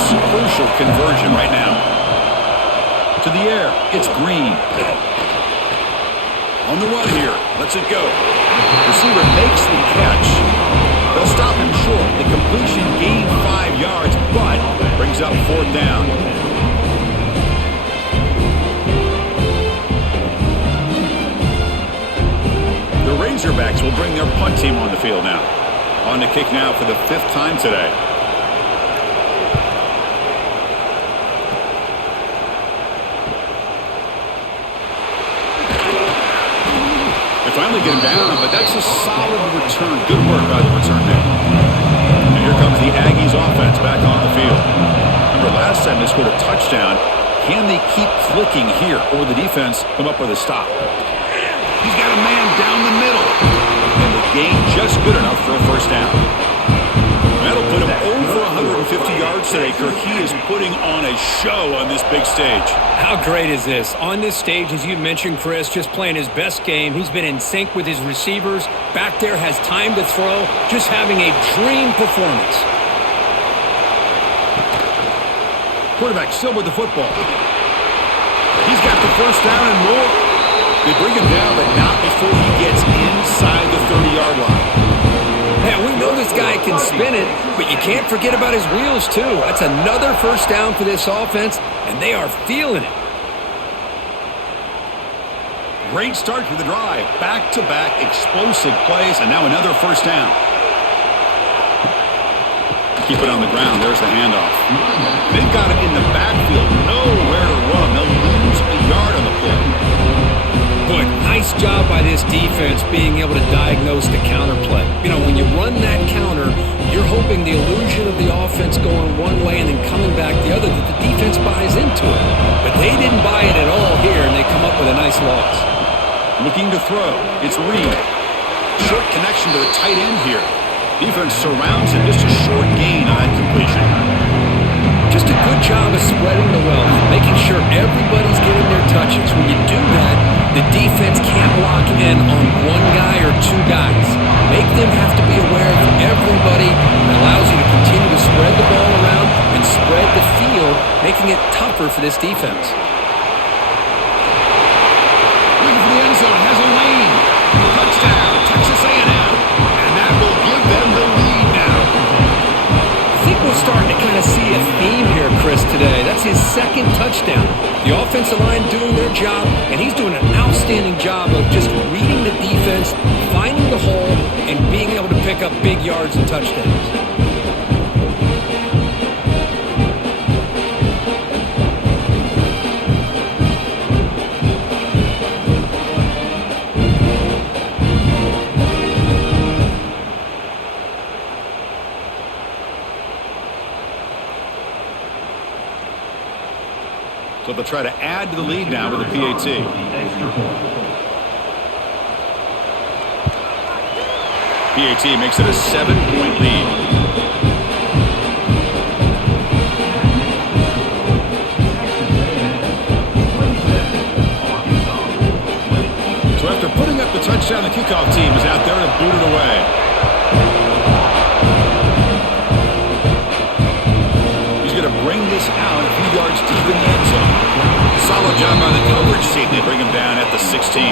Crucial conversion right now. To the air, it's Green. On the run here, lets it go. Receiver makes the catch. They'll stop him short. The completion gained 5 yards, but brings up fourth down. The Razorbacks will bring their punt team on the field now. On the kick now for the 5th time today. Finally get him down, but that's a solid return. Good work by the return man. And here comes the Aggies offense back on the field. Remember last time they scored a touchdown. Can they keep clicking here, or will the defense come up with a stop? He's got a man down the middle. And the gain just good enough for a first down. That'll put him over 150 yards today. Kirk, he is putting on a show on this big stage. How great is this? On this stage, as you mentioned, Chris, just playing his best game. He's been in sync with his receivers. Back there, has time to throw. Just having a dream performance. Quarterback still with the football. He's got the first down and more. They bring him down, but not before he gets inside the 30-yard line. Yeah, we know this guy can spin it, but you can't forget about his wheels, too. That's another first down for this offense, and they are feeling it. Great start to the drive. Back-to-back explosive plays, and now another first down. Keep it on the ground. There's the handoff. They've got it in the backfield. Nowhere to run. They'll lose a yard on the play. Boy, nice job by this defense being able to diagnose the counter play. You know, when you run that counter, you're hoping the illusion of the offense going one way and then coming back the other, that the defense buys into it. But they didn't buy it at all here, and they come up with a nice loss. Looking to throw. It's Reed. Short connection to the tight end here. Defense surrounds him. Just a short gain on that completion. Just a good job of spreading the wealth, making sure everybody's getting their touches. When you do that, the defense can't lock in on one guy or two guys. Make them have to be aware of everybody. It allows you to continue to spread the ball around and spread the field, making it tougher for this defense. Looking for the end zone. Has a lane. Touchdown, Texas A&M. And that will give them the lead now. I think we're starting to kind of see a theme here, Chris, today. That's his second touchdown. The offensive line doing their job, and he's doing an outstanding job of just reading the defense, finding the hole, and being able to pick up big yards and touchdowns. So they'll try to add to the lead now with a PAT. PAT makes it a 7-point lead. So after putting up the touchdown, the kickoff team is out there to boot it away. Going to bring this out a few yards deep in the end zone. Solid job by the coverage team. They bring him down at the 16.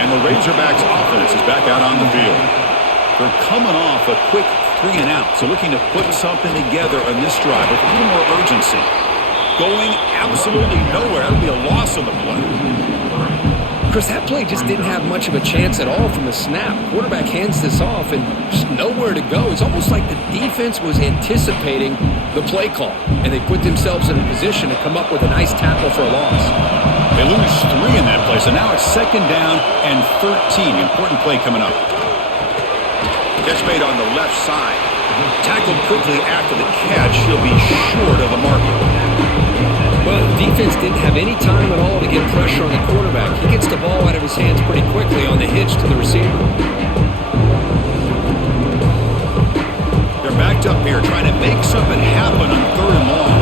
And the Razorbacks offense is back out on the field. They're coming off a quick 3 and out, so looking to put something together on this drive with a little more urgency. Going absolutely nowhere. That'll be a loss on the play. Chris, that play just didn't have much of a chance at all from the snap. Quarterback hands this off and just nowhere to go. It's almost like the defense was anticipating the play call, and they put themselves in a position to come up with a nice tackle for a loss. They lose 3 in that play, so now it's 2nd down and 13. Important play coming up. Catch made on the left side. Tackled quickly after the catch. He'll be short of the marker. Well, the defense didn't have any time at all to get pressure on the quarterback. He gets the ball out of his hands pretty quickly on the hitch to the receiver. They're backed up here trying to make something happen on 3rd and long.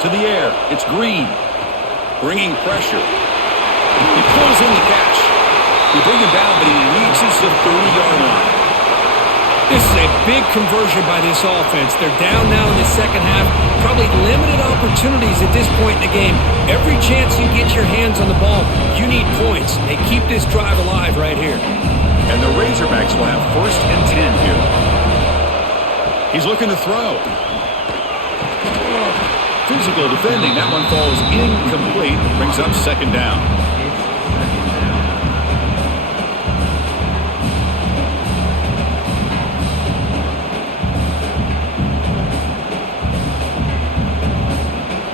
To the air. It's Green. Bringing pressure. He pulls in the catch. They bring him down, but he reaches the 30-yard line. This is a big conversion by this offense. They're down now in the second half. Probably limited opportunities at this point in the game. Every chance you get your hands on the ball, you need points. They keep this drive alive right here. And the Razorbacks will have 1st and 10 here. He's looking to throw. Physical defending. That one falls incomplete. Brings up 2nd down.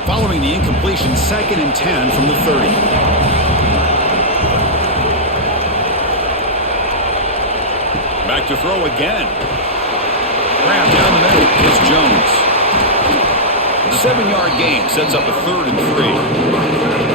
Following the incompletion, 2nd and 10 from the 30. Back to throw again. Grab down the middle. It's Jones. 7-yard gain sets up a 3rd and 3.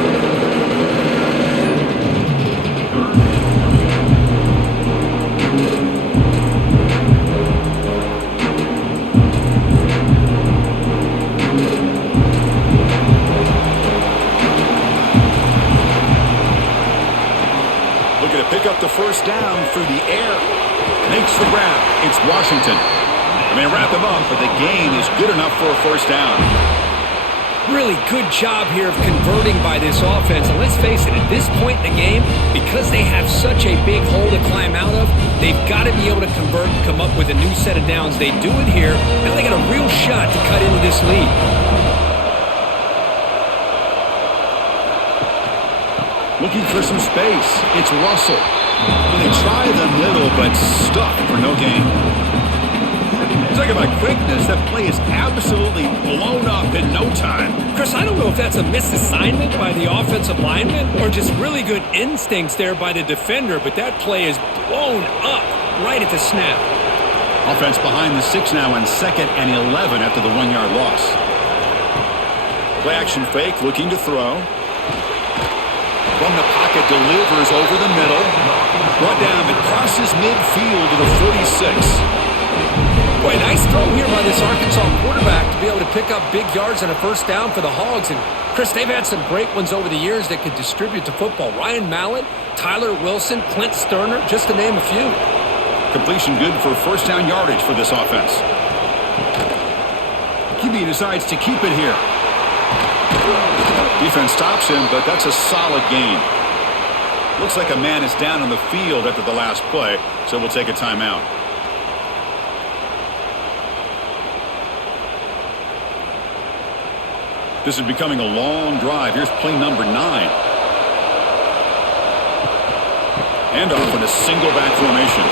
Pick up the 1st down through the air. Makes the grab. It's Washington. They wrap him up, but the gain is good enough for a 1st down. Really good job here of converting by this offense. And let's face it, at this point in the game, because they have such a big hole to climb out of, they've got to be able to convert and come up with a new set of downs. They do it here. Now they got a real shot to cut into this lead. Looking for some space. It's Russell. With a They try the middle, but stuck for no gain. Talk about quickness. That play is absolutely blown up in no time. Chris, I don't know if that's a misassignment by the offensive lineman or just really good instincts there by the defender, but that play is blown up right at the snap. Offense behind the 6 now on 2nd and 11 after the 1-yard loss. Play action fake, looking to throw. From the pocket, delivers over the middle. Brought down, but crosses midfield to the 46. Boy, nice throw here by this Arkansas quarterback to be able to pick up big yards and a first down for the Hogs. And, Chris, they've had some great ones over the years that could distribute the football. Ryan Mallett, Tyler Wilson, Clint Sterner, just to name a few. Completion good for first down yardage for this offense. QB decides to keep it here. Defense stops him, but that's a solid gain. Looks like a man is down on the field after the last play, so we'll take a timeout. This is becoming a long drive. Here's play number 9. Handoff in a single back formation.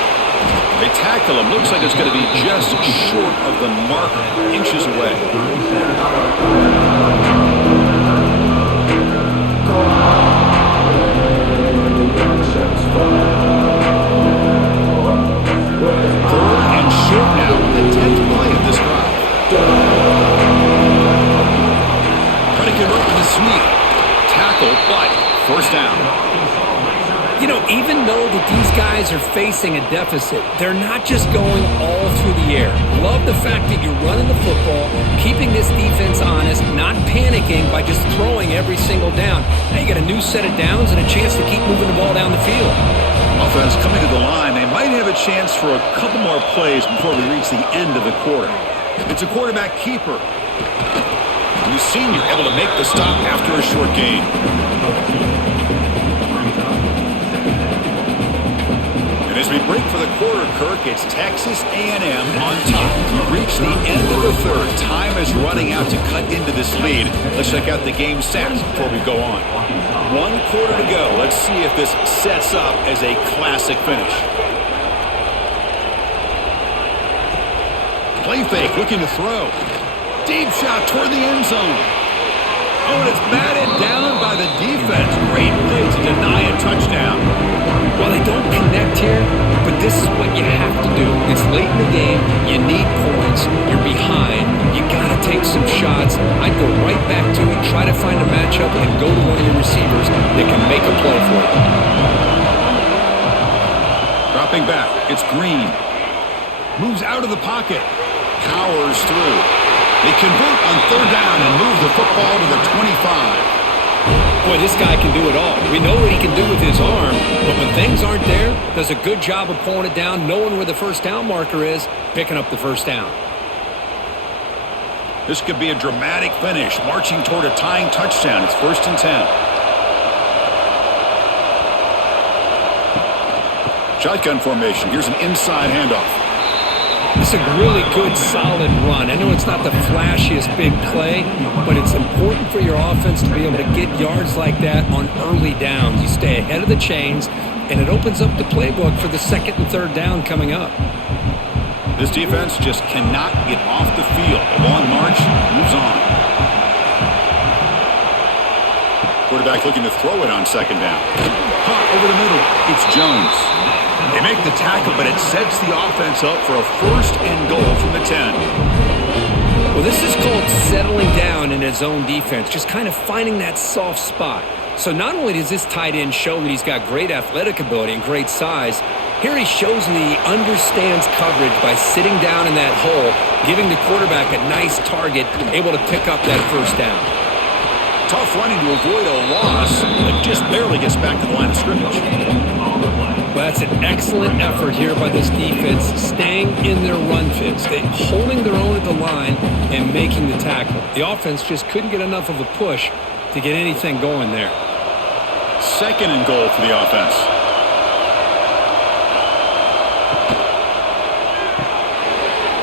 They tackle him. Looks like it's going to be just short of the mark, inches away. Third and short now on the 10th play of this drive. Trying to convert with a sweep. Tackle, but first down. You know, even though that these guys are facing a deficit, they're not just going all through the air. Love the fact that you're running the football, keeping this defense honest, not panicking by just throwing every single down. Now you got a new set of downs and a chance to keep moving the ball down the field. Offense coming to the line. They might have a chance for a couple more plays before we reach the end of the quarter. It's a quarterback keeper. The senior able to make the stop after a short gain. And as we break for the quarter, Kirk, it's Texas A&M on top. We've reached the end of the third. Time is running out to cut into this lead. Let's check out the game stats before we go on. 1 quarter to go. Let's see if this sets up as a classic finish. Play fake, looking to throw. Deep shot toward the end zone. Oh, and it's batted down by the defense. Great play to deny a touchdown. Well, they don't connect here, but this is what you have to do. It's late in the game. You need points. You're behind. You got to take some shots. I'd go right back to it, try to find a matchup, and go to one of your receivers that can make a play for you. Dropping back, it's Green. Moves out of the pocket. Powers through. They convert on third down and move the football to the 25. Boy, this guy can do it all. We know what he can do with his arm, but when things aren't there, does a good job of pulling it down, knowing where the first down marker is, picking up the first down. This could be a dramatic finish, marching toward a tying touchdown. It's 1st and 10. Shotgun formation. Here's an inside handoff. It's a really good, solid run. I know it's not the flashiest big play, but it's important for your offense to be able to get yards like that on early downs. You stay ahead of the chains, and it opens up the playbook for the 2nd and 3rd down coming up. This defense just cannot get off the field. The long march moves on. Quarterback looking to throw it on 2nd down. Caught over the middle. It's Jones. They make the tackle, but it sets the offense up for a 1st and goal from the 10. Well, this is called settling down in his own defense, just kind of finding that soft spot. So not only does this tight end show that he's got great athletic ability and great size, here he shows that he understands coverage by sitting down in that hole, giving the quarterback a nice target, able to pick up that first down. Tough running to avoid a loss, but just barely gets back to the line of scrimmage. Well, that's an excellent effort here by this defense, staying in their run fits, holding their own at the line and making the tackle. The offense just couldn't get enough of a push to get anything going there. 2nd and goal for the offense.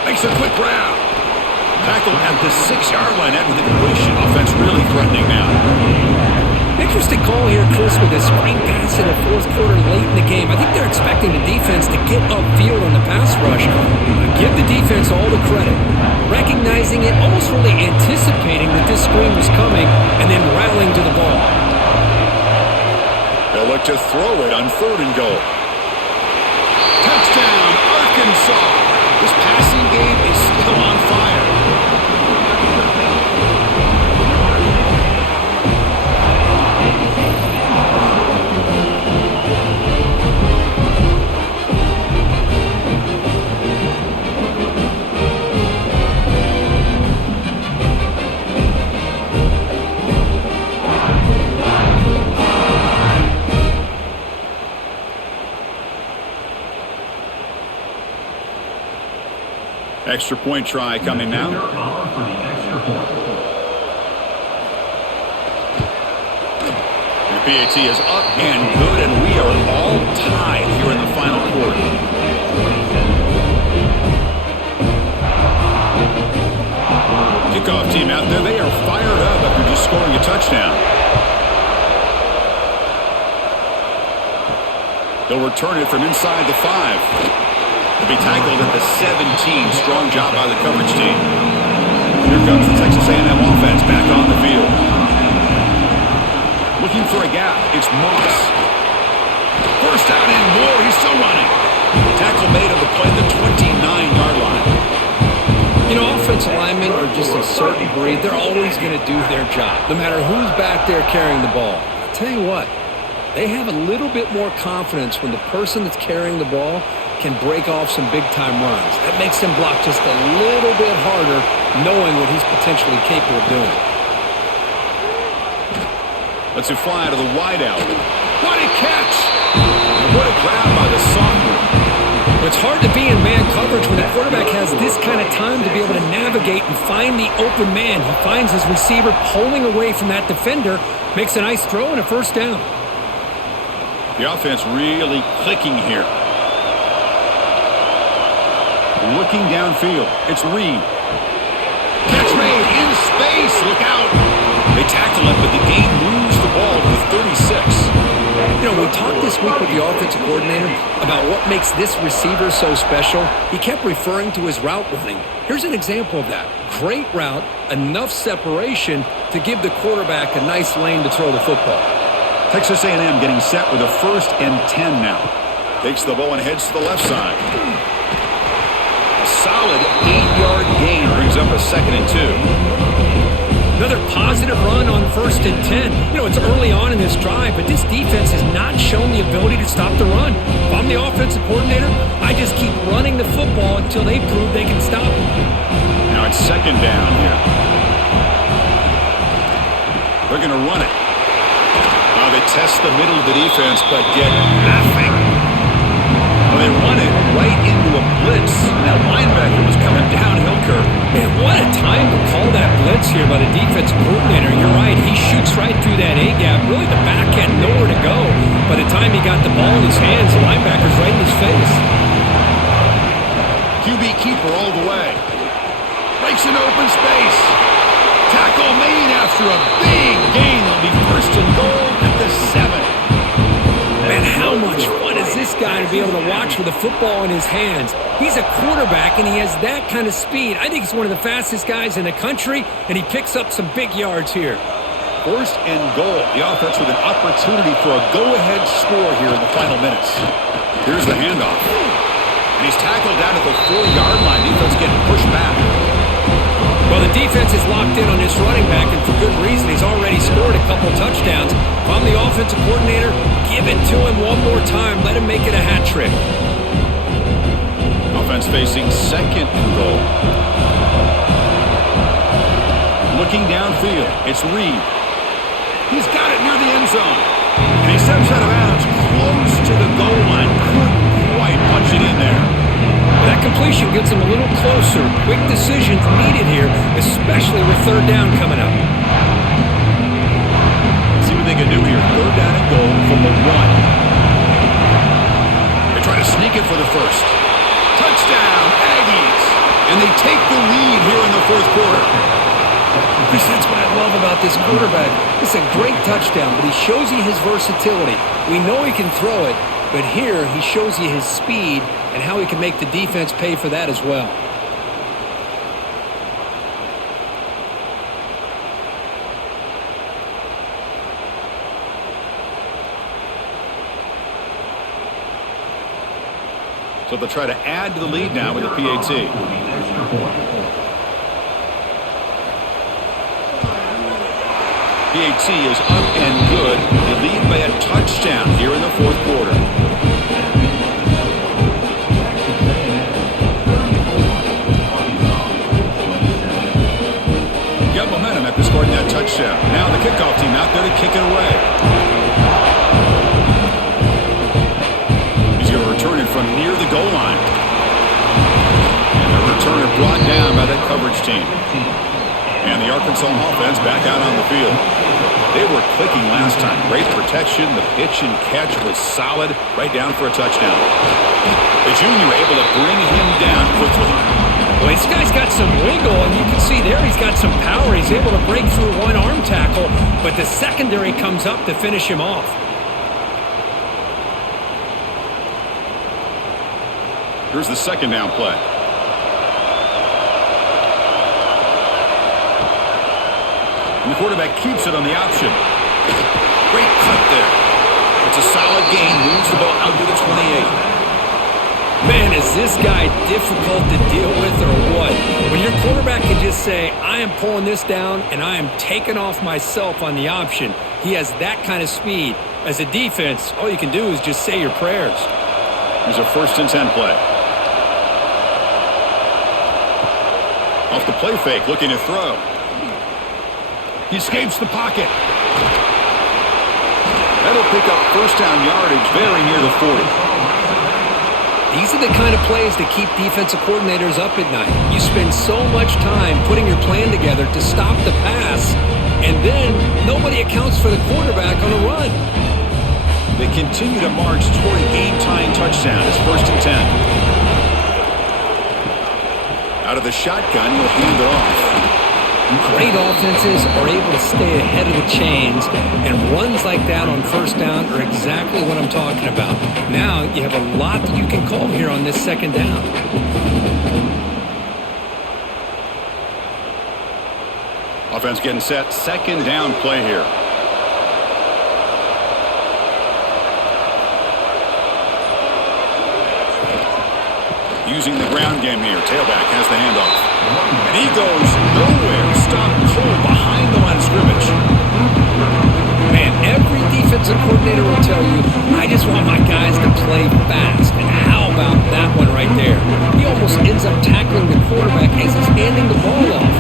Makes a quick route. Tackled at the 6-yard line after the completion. Offense really threatening now. Interesting Interesting call here, Chris, with a screen pass in the fourth quarter late in the game. I think they're expecting the defense to get upfield on the pass rush. Give the defense all the credit. Recognizing it, almost really anticipating that this screen was coming, and then rallying to the ball. They'll look to throw it on 3rd and goal. Touchdown, Arkansas! This passing game is still on fire. Extra point try coming now. The PAT is up and good, and we are all tied here in the final quarter. Kickoff team out there, they are fired up after just scoring a touchdown. They'll return it from inside the 5. Will be tackled at the 17. Strong job by the coverage team. Here comes the Texas A&M offense back on the field. Looking for a gap. It's Moss. First down and more. He's still running. Tackle made of the play at the 29-yard line. You know, offensive linemen are just a certain breed. They're always going to do their job, no matter who's back there carrying the ball. I'll tell you what, they have a little bit more confidence when the person that's carrying the ball can break off some big-time runs. That makes him block just a little bit harder, knowing what he's potentially capable of doing. Let's it fly to the wideout. What a catch! What a grab by the sophomore. It's hard to be in man coverage when the quarterback has this kind of time to be able to navigate and find the open man. He finds his receiver pulling away from that defender, makes a nice throw and a first down. The offense really clicking here. Looking downfield, it's Reed. Catch made in space, look out. They tackle it, but the game moves the ball to the 36. You know, we talked this week with the offensive coordinator about what makes this receiver so special. He kept referring to his route running. Here's an example of that. Great route, enough separation to give the quarterback a nice lane to throw the football. Texas A&M getting set with a 1st and 10 now. Takes the ball and heads to the left side. A solid 8-yard gain brings up a 2nd and 2. Another positive run on 1st and 10. You know, it's early on in this drive, but this defense has not shown the ability to stop the run. If I'm the offensive coordinator, I just keep running the football until they prove they can stop it. Now it's 2nd down here. They're going to run it. They test the middle of the defense, but get nothing. Well, they run it right into a blitz. That linebacker was coming downhill curve. Man, what a time to call that blitz here by the defensive coordinator. You're right, he shoots right through that A-gap. Really, the back had nowhere to go. By the time he got the ball in his hands, the linebacker's right in his face. QB keeper all the way. Breaks an open space. Tackle made after a big gain. It'll be 1st and goal at the 7. Man, how much fun is this guy to be able to watch with the football in his hands? He's a quarterback, and he has that kind of speed. I think he's one of the fastest guys in the country, and he picks up some big yards here. 1st and goal. The offense with an opportunity for a go-ahead score here in the final minutes. Here's the handoff. And he's tackled down at the 4-yard line. Defense getting pushed back. Well, the defense is locked in on this running back, and for good reason. He's already scored a couple touchdowns. If I'm the offensive coordinator, give it to him one more time. Let him make it a hat trick. Offense facing 2nd and goal. Looking downfield, it's Reed. He's got it near the end zone. And he steps out of bounds close to the goal line. Couldn't quite punch it in there. That completion gets him a little closer. Quick decisions needed here, especially with 3rd down coming up. See what they can do here. 3rd down and goal from the 1. They try to sneak it for the 1st. Touchdown, Aggies! And they take the lead here in the 4th quarter. Chris, that's what I love about this quarterback. It's a great touchdown, but he shows you his versatility. We know he can throw it, but here he shows you his speed and how he can make the defense pay for that as well. So they'll try to add to the lead now with the PAT. PAT is up and good. They lead by a touchdown here in the fourth quarter. Got momentum after scoring that touchdown. Now the kickoff team out there to kick it away. He's going to return it from near the goal line. And the returner brought down by that coverage team. And the Arkansas offense back out on the field. They were clicking last time. Great protection. The pitch and catch was solid. Right down for a touchdown. The junior able to bring him down quickly. Well, this guy's got some wiggle, and you can see there he's got some power. He's able to break through one arm tackle, but the secondary comes up to finish him off. Here's the second down play. And the quarterback keeps it on the option. Great cut there. It's a solid gain. Moves the ball out to the 28. Man, is this guy difficult to deal with or what? When your quarterback can just say, I am pulling this down and I am taking off myself on the option. He has that kind of speed. As a defense, all you can do is just say your prayers. Here's a 1st and 10 play. Off the play fake, looking to throw. He escapes the pocket. That'll pick up first down yardage very near the 40. These are the kind of plays that keep defensive coordinators up at night. You spend so much time putting your plan together to stop the pass, and then nobody accounts for the quarterback on the run. They continue to march toward a game-tying touchdown. It's 1st and 10. Out of the shotgun, he'll hand it off. Great offenses are able to stay ahead of the chains, and runs like that on first down are exactly what I'm talking about. Now you have a lot that you can call here on this second down. Offense getting set. Second down play here. Using the ground game here. Tailback has the handoff. And he goes nowhere. Stopped cold behind the line of scrimmage. Man, every defensive coordinator will tell you, I just want my guys to play fast. And how about that one right there? He almost ends up tackling the quarterback as he's handing the ball off.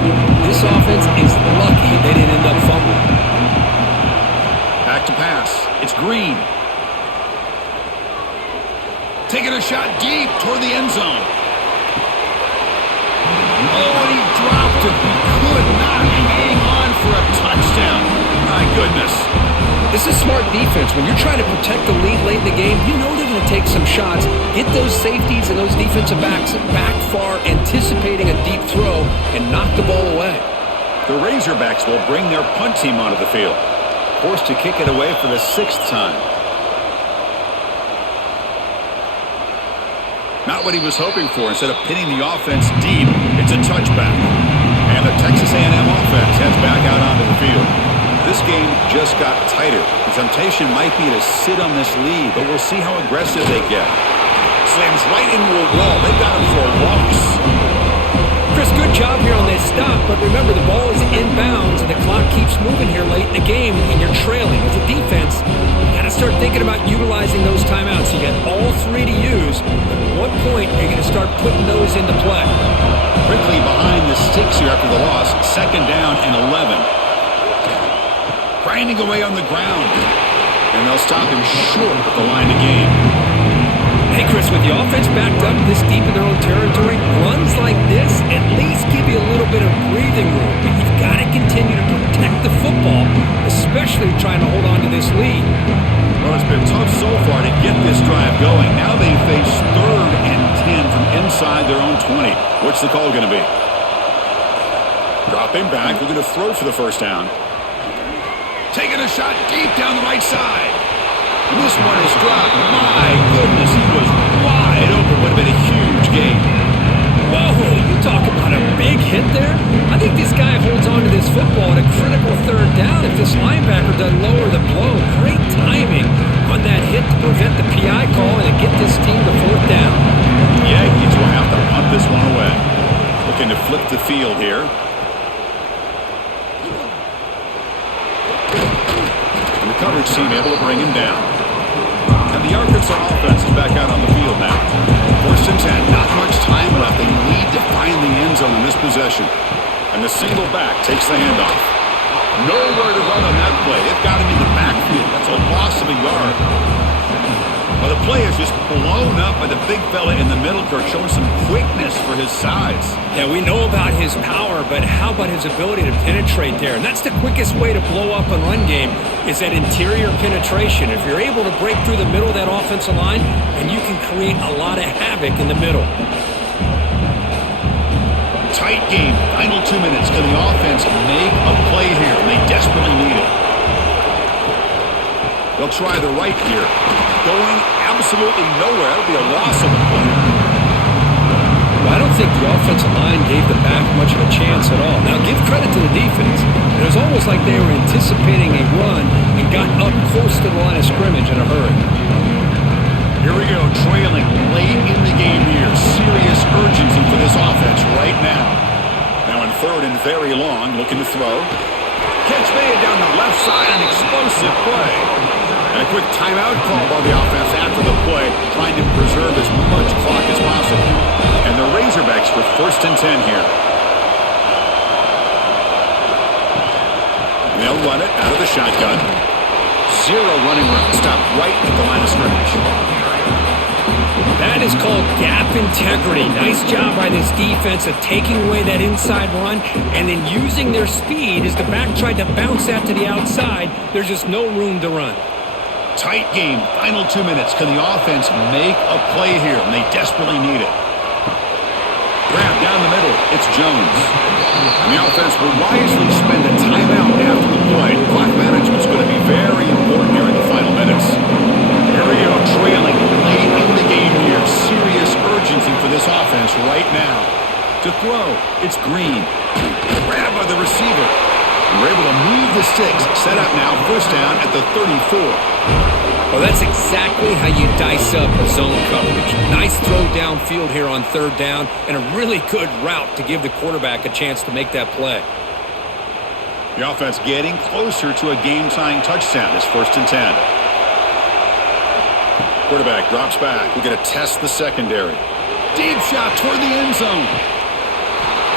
This offense is lucky they didn't end up fumbling. Back to pass. It's Green. Taking a shot deep toward the end zone. Oh, and he dropped it. He could not hang on for a touchdown. My goodness. This is smart defense. When you're trying to protect the lead late in the game, you know they're going to take some shots, get those safeties and those defensive backs back far, anticipating a deep throw, and knock the ball away. The Razorbacks will bring their punt team onto the field. Forced to kick it away for the 6th time. Not what he was hoping for. Instead of pinning the offense deep, it's a touchback. And the Texas A&M offense heads back out onto the field. This game just got tighter. The temptation might be to sit on this lead, but we'll see how aggressive they get. Slams right into a wall. They got him for a loss. Chris, good job here on this stop, but remember the ball is inbounds and the clock keeps moving here late in the game and you're trailing. As a defense, you got to start thinking about utilizing those timeouts. You got all 3 to use. At what point are you going to start putting those into play? Quickly behind the sticks here after the loss. 2nd down and 11. Grinding away on the ground. And they'll stop him short of the line of game. Hey, Chris, with the offense backed up this deep in their own territory, runs like this at least give you a little bit of breathing room. But you've got to continue to protect the football, especially trying to hold on to this lead. Well, it's been tough so far to get this drive going. Now they face 3rd and 10 from inside their own 20. What's the call going to be? Dropping back, we're going to throw for the first down. Taking a shot deep down the right side. And this one is dropped. My goodness, he was wide open. Would have been a huge gain. Whoa, you talk about a big hit there. I think this guy holds on to this football at a critical third down if this linebacker doesn't lower the blow. Great timing on that hit to prevent the PI call and to get this team to fourth down. Yankees will have to punt this one away. Looking to flip the field here. And the coverage team able to bring him down. And the Arkansas offense is back out on the field now. First and 10, not much time left. They need to find the end zone in this possession. And the single back takes the handoff. Nowhere to run on that play. It got him in the backfield. That's a loss of a yard. Well, the play is just blown up by the big fella in the middle, Kirk, showing some quickness for his size. Yeah, we know about his power, but how about his ability to penetrate there? And that's the quickest way to blow up a run game is that interior penetration. If you're able to break through the middle of that offensive line, and you can create a lot of havoc in the middle. Tight game. Final 2 minutes. Can the offense make a play here? They desperately need it. They'll try the right here. Going absolutely nowhere. That'll be a loss of the play. Well, I don't think the offensive line gave the back much of a chance at all. Now, give credit to the defense. It was almost like they were anticipating a run and got up close to the line of scrimmage in a hurry. Here we go, trailing late in the game here. Serious urgency for this offense right now. Now in third and very long, looking to throw. Catch made down the left side, an explosive play. And a quick timeout call by the offense after the play, trying to preserve as much clock as possible. And the Razorbacks with first and 10 here. They'll run it out of the shotgun. Zero running room. Stop right at the line of scrimmage. That is called gap integrity. Nice job by this defense of taking away that inside run and then using their speed as the back tried to bounce that to the outside. There's just no room to run. Tight game. Final 2 minutes. Can the offense make a play here? And they desperately need it. Grab down the middle. It's Jones. And the offense will wisely spend a timeout after the play. Clock management's going to be very important here in the final minutes. Here we go, trailing late in the game here. Serious urgency for this offense right now. To throw, it's Green. Grabbed by the receiver. We're able to move the sticks. Set up now, first down at the 34. Well, that's exactly how you dice up a zone coverage. Nice throw downfield here on third down, and a really good route to give the quarterback a chance to make that play. The offense getting closer to a game-tying touchdown. It's first and 10. Quarterback drops back. We're going to test the secondary. Deep shot toward the end zone.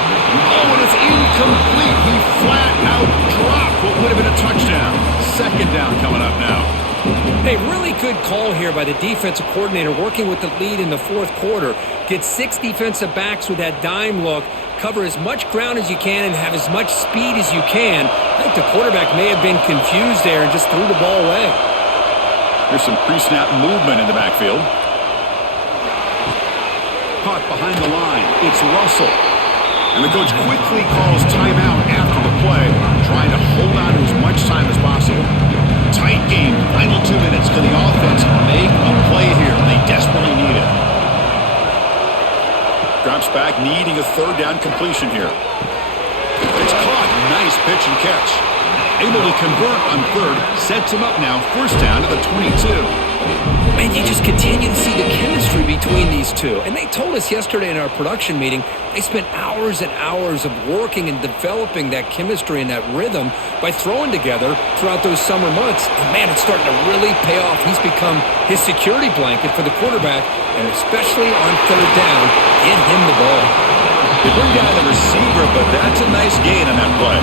Oh, and it's incomplete. He flat out dropped what would have been a touchdown. Second down coming up now. Hey, really good call here by the defensive coordinator working with the lead in the fourth quarter. Get 6 defensive backs with that dime look. Cover as much ground as you can and have as much speed as you can. I think the quarterback may have been confused there and just threw the ball away. There's some pre-snap movement in the backfield. Caught behind the line. It's Russell. And the coach quickly calls timeout after the play, trying to hold on to as much time as possible. Tight game. Final 2 minutes. Can the offense make a play here? They desperately need it. Drops back, needing a third down completion here. It's caught. Nice pitch and catch. Able to convert on third. Sets him up now. First down to the 22. Man, you just continue to see the chemistry between these two. And they told us yesterday in our production meeting, they spent hours and hours of working and developing that chemistry and that rhythm by throwing together throughout those summer months. And man, it's starting to really pay off. He's become his security blanket for the quarterback, and especially on third down, get him the ball. They bring down the receiver, but that's a nice gain on that play.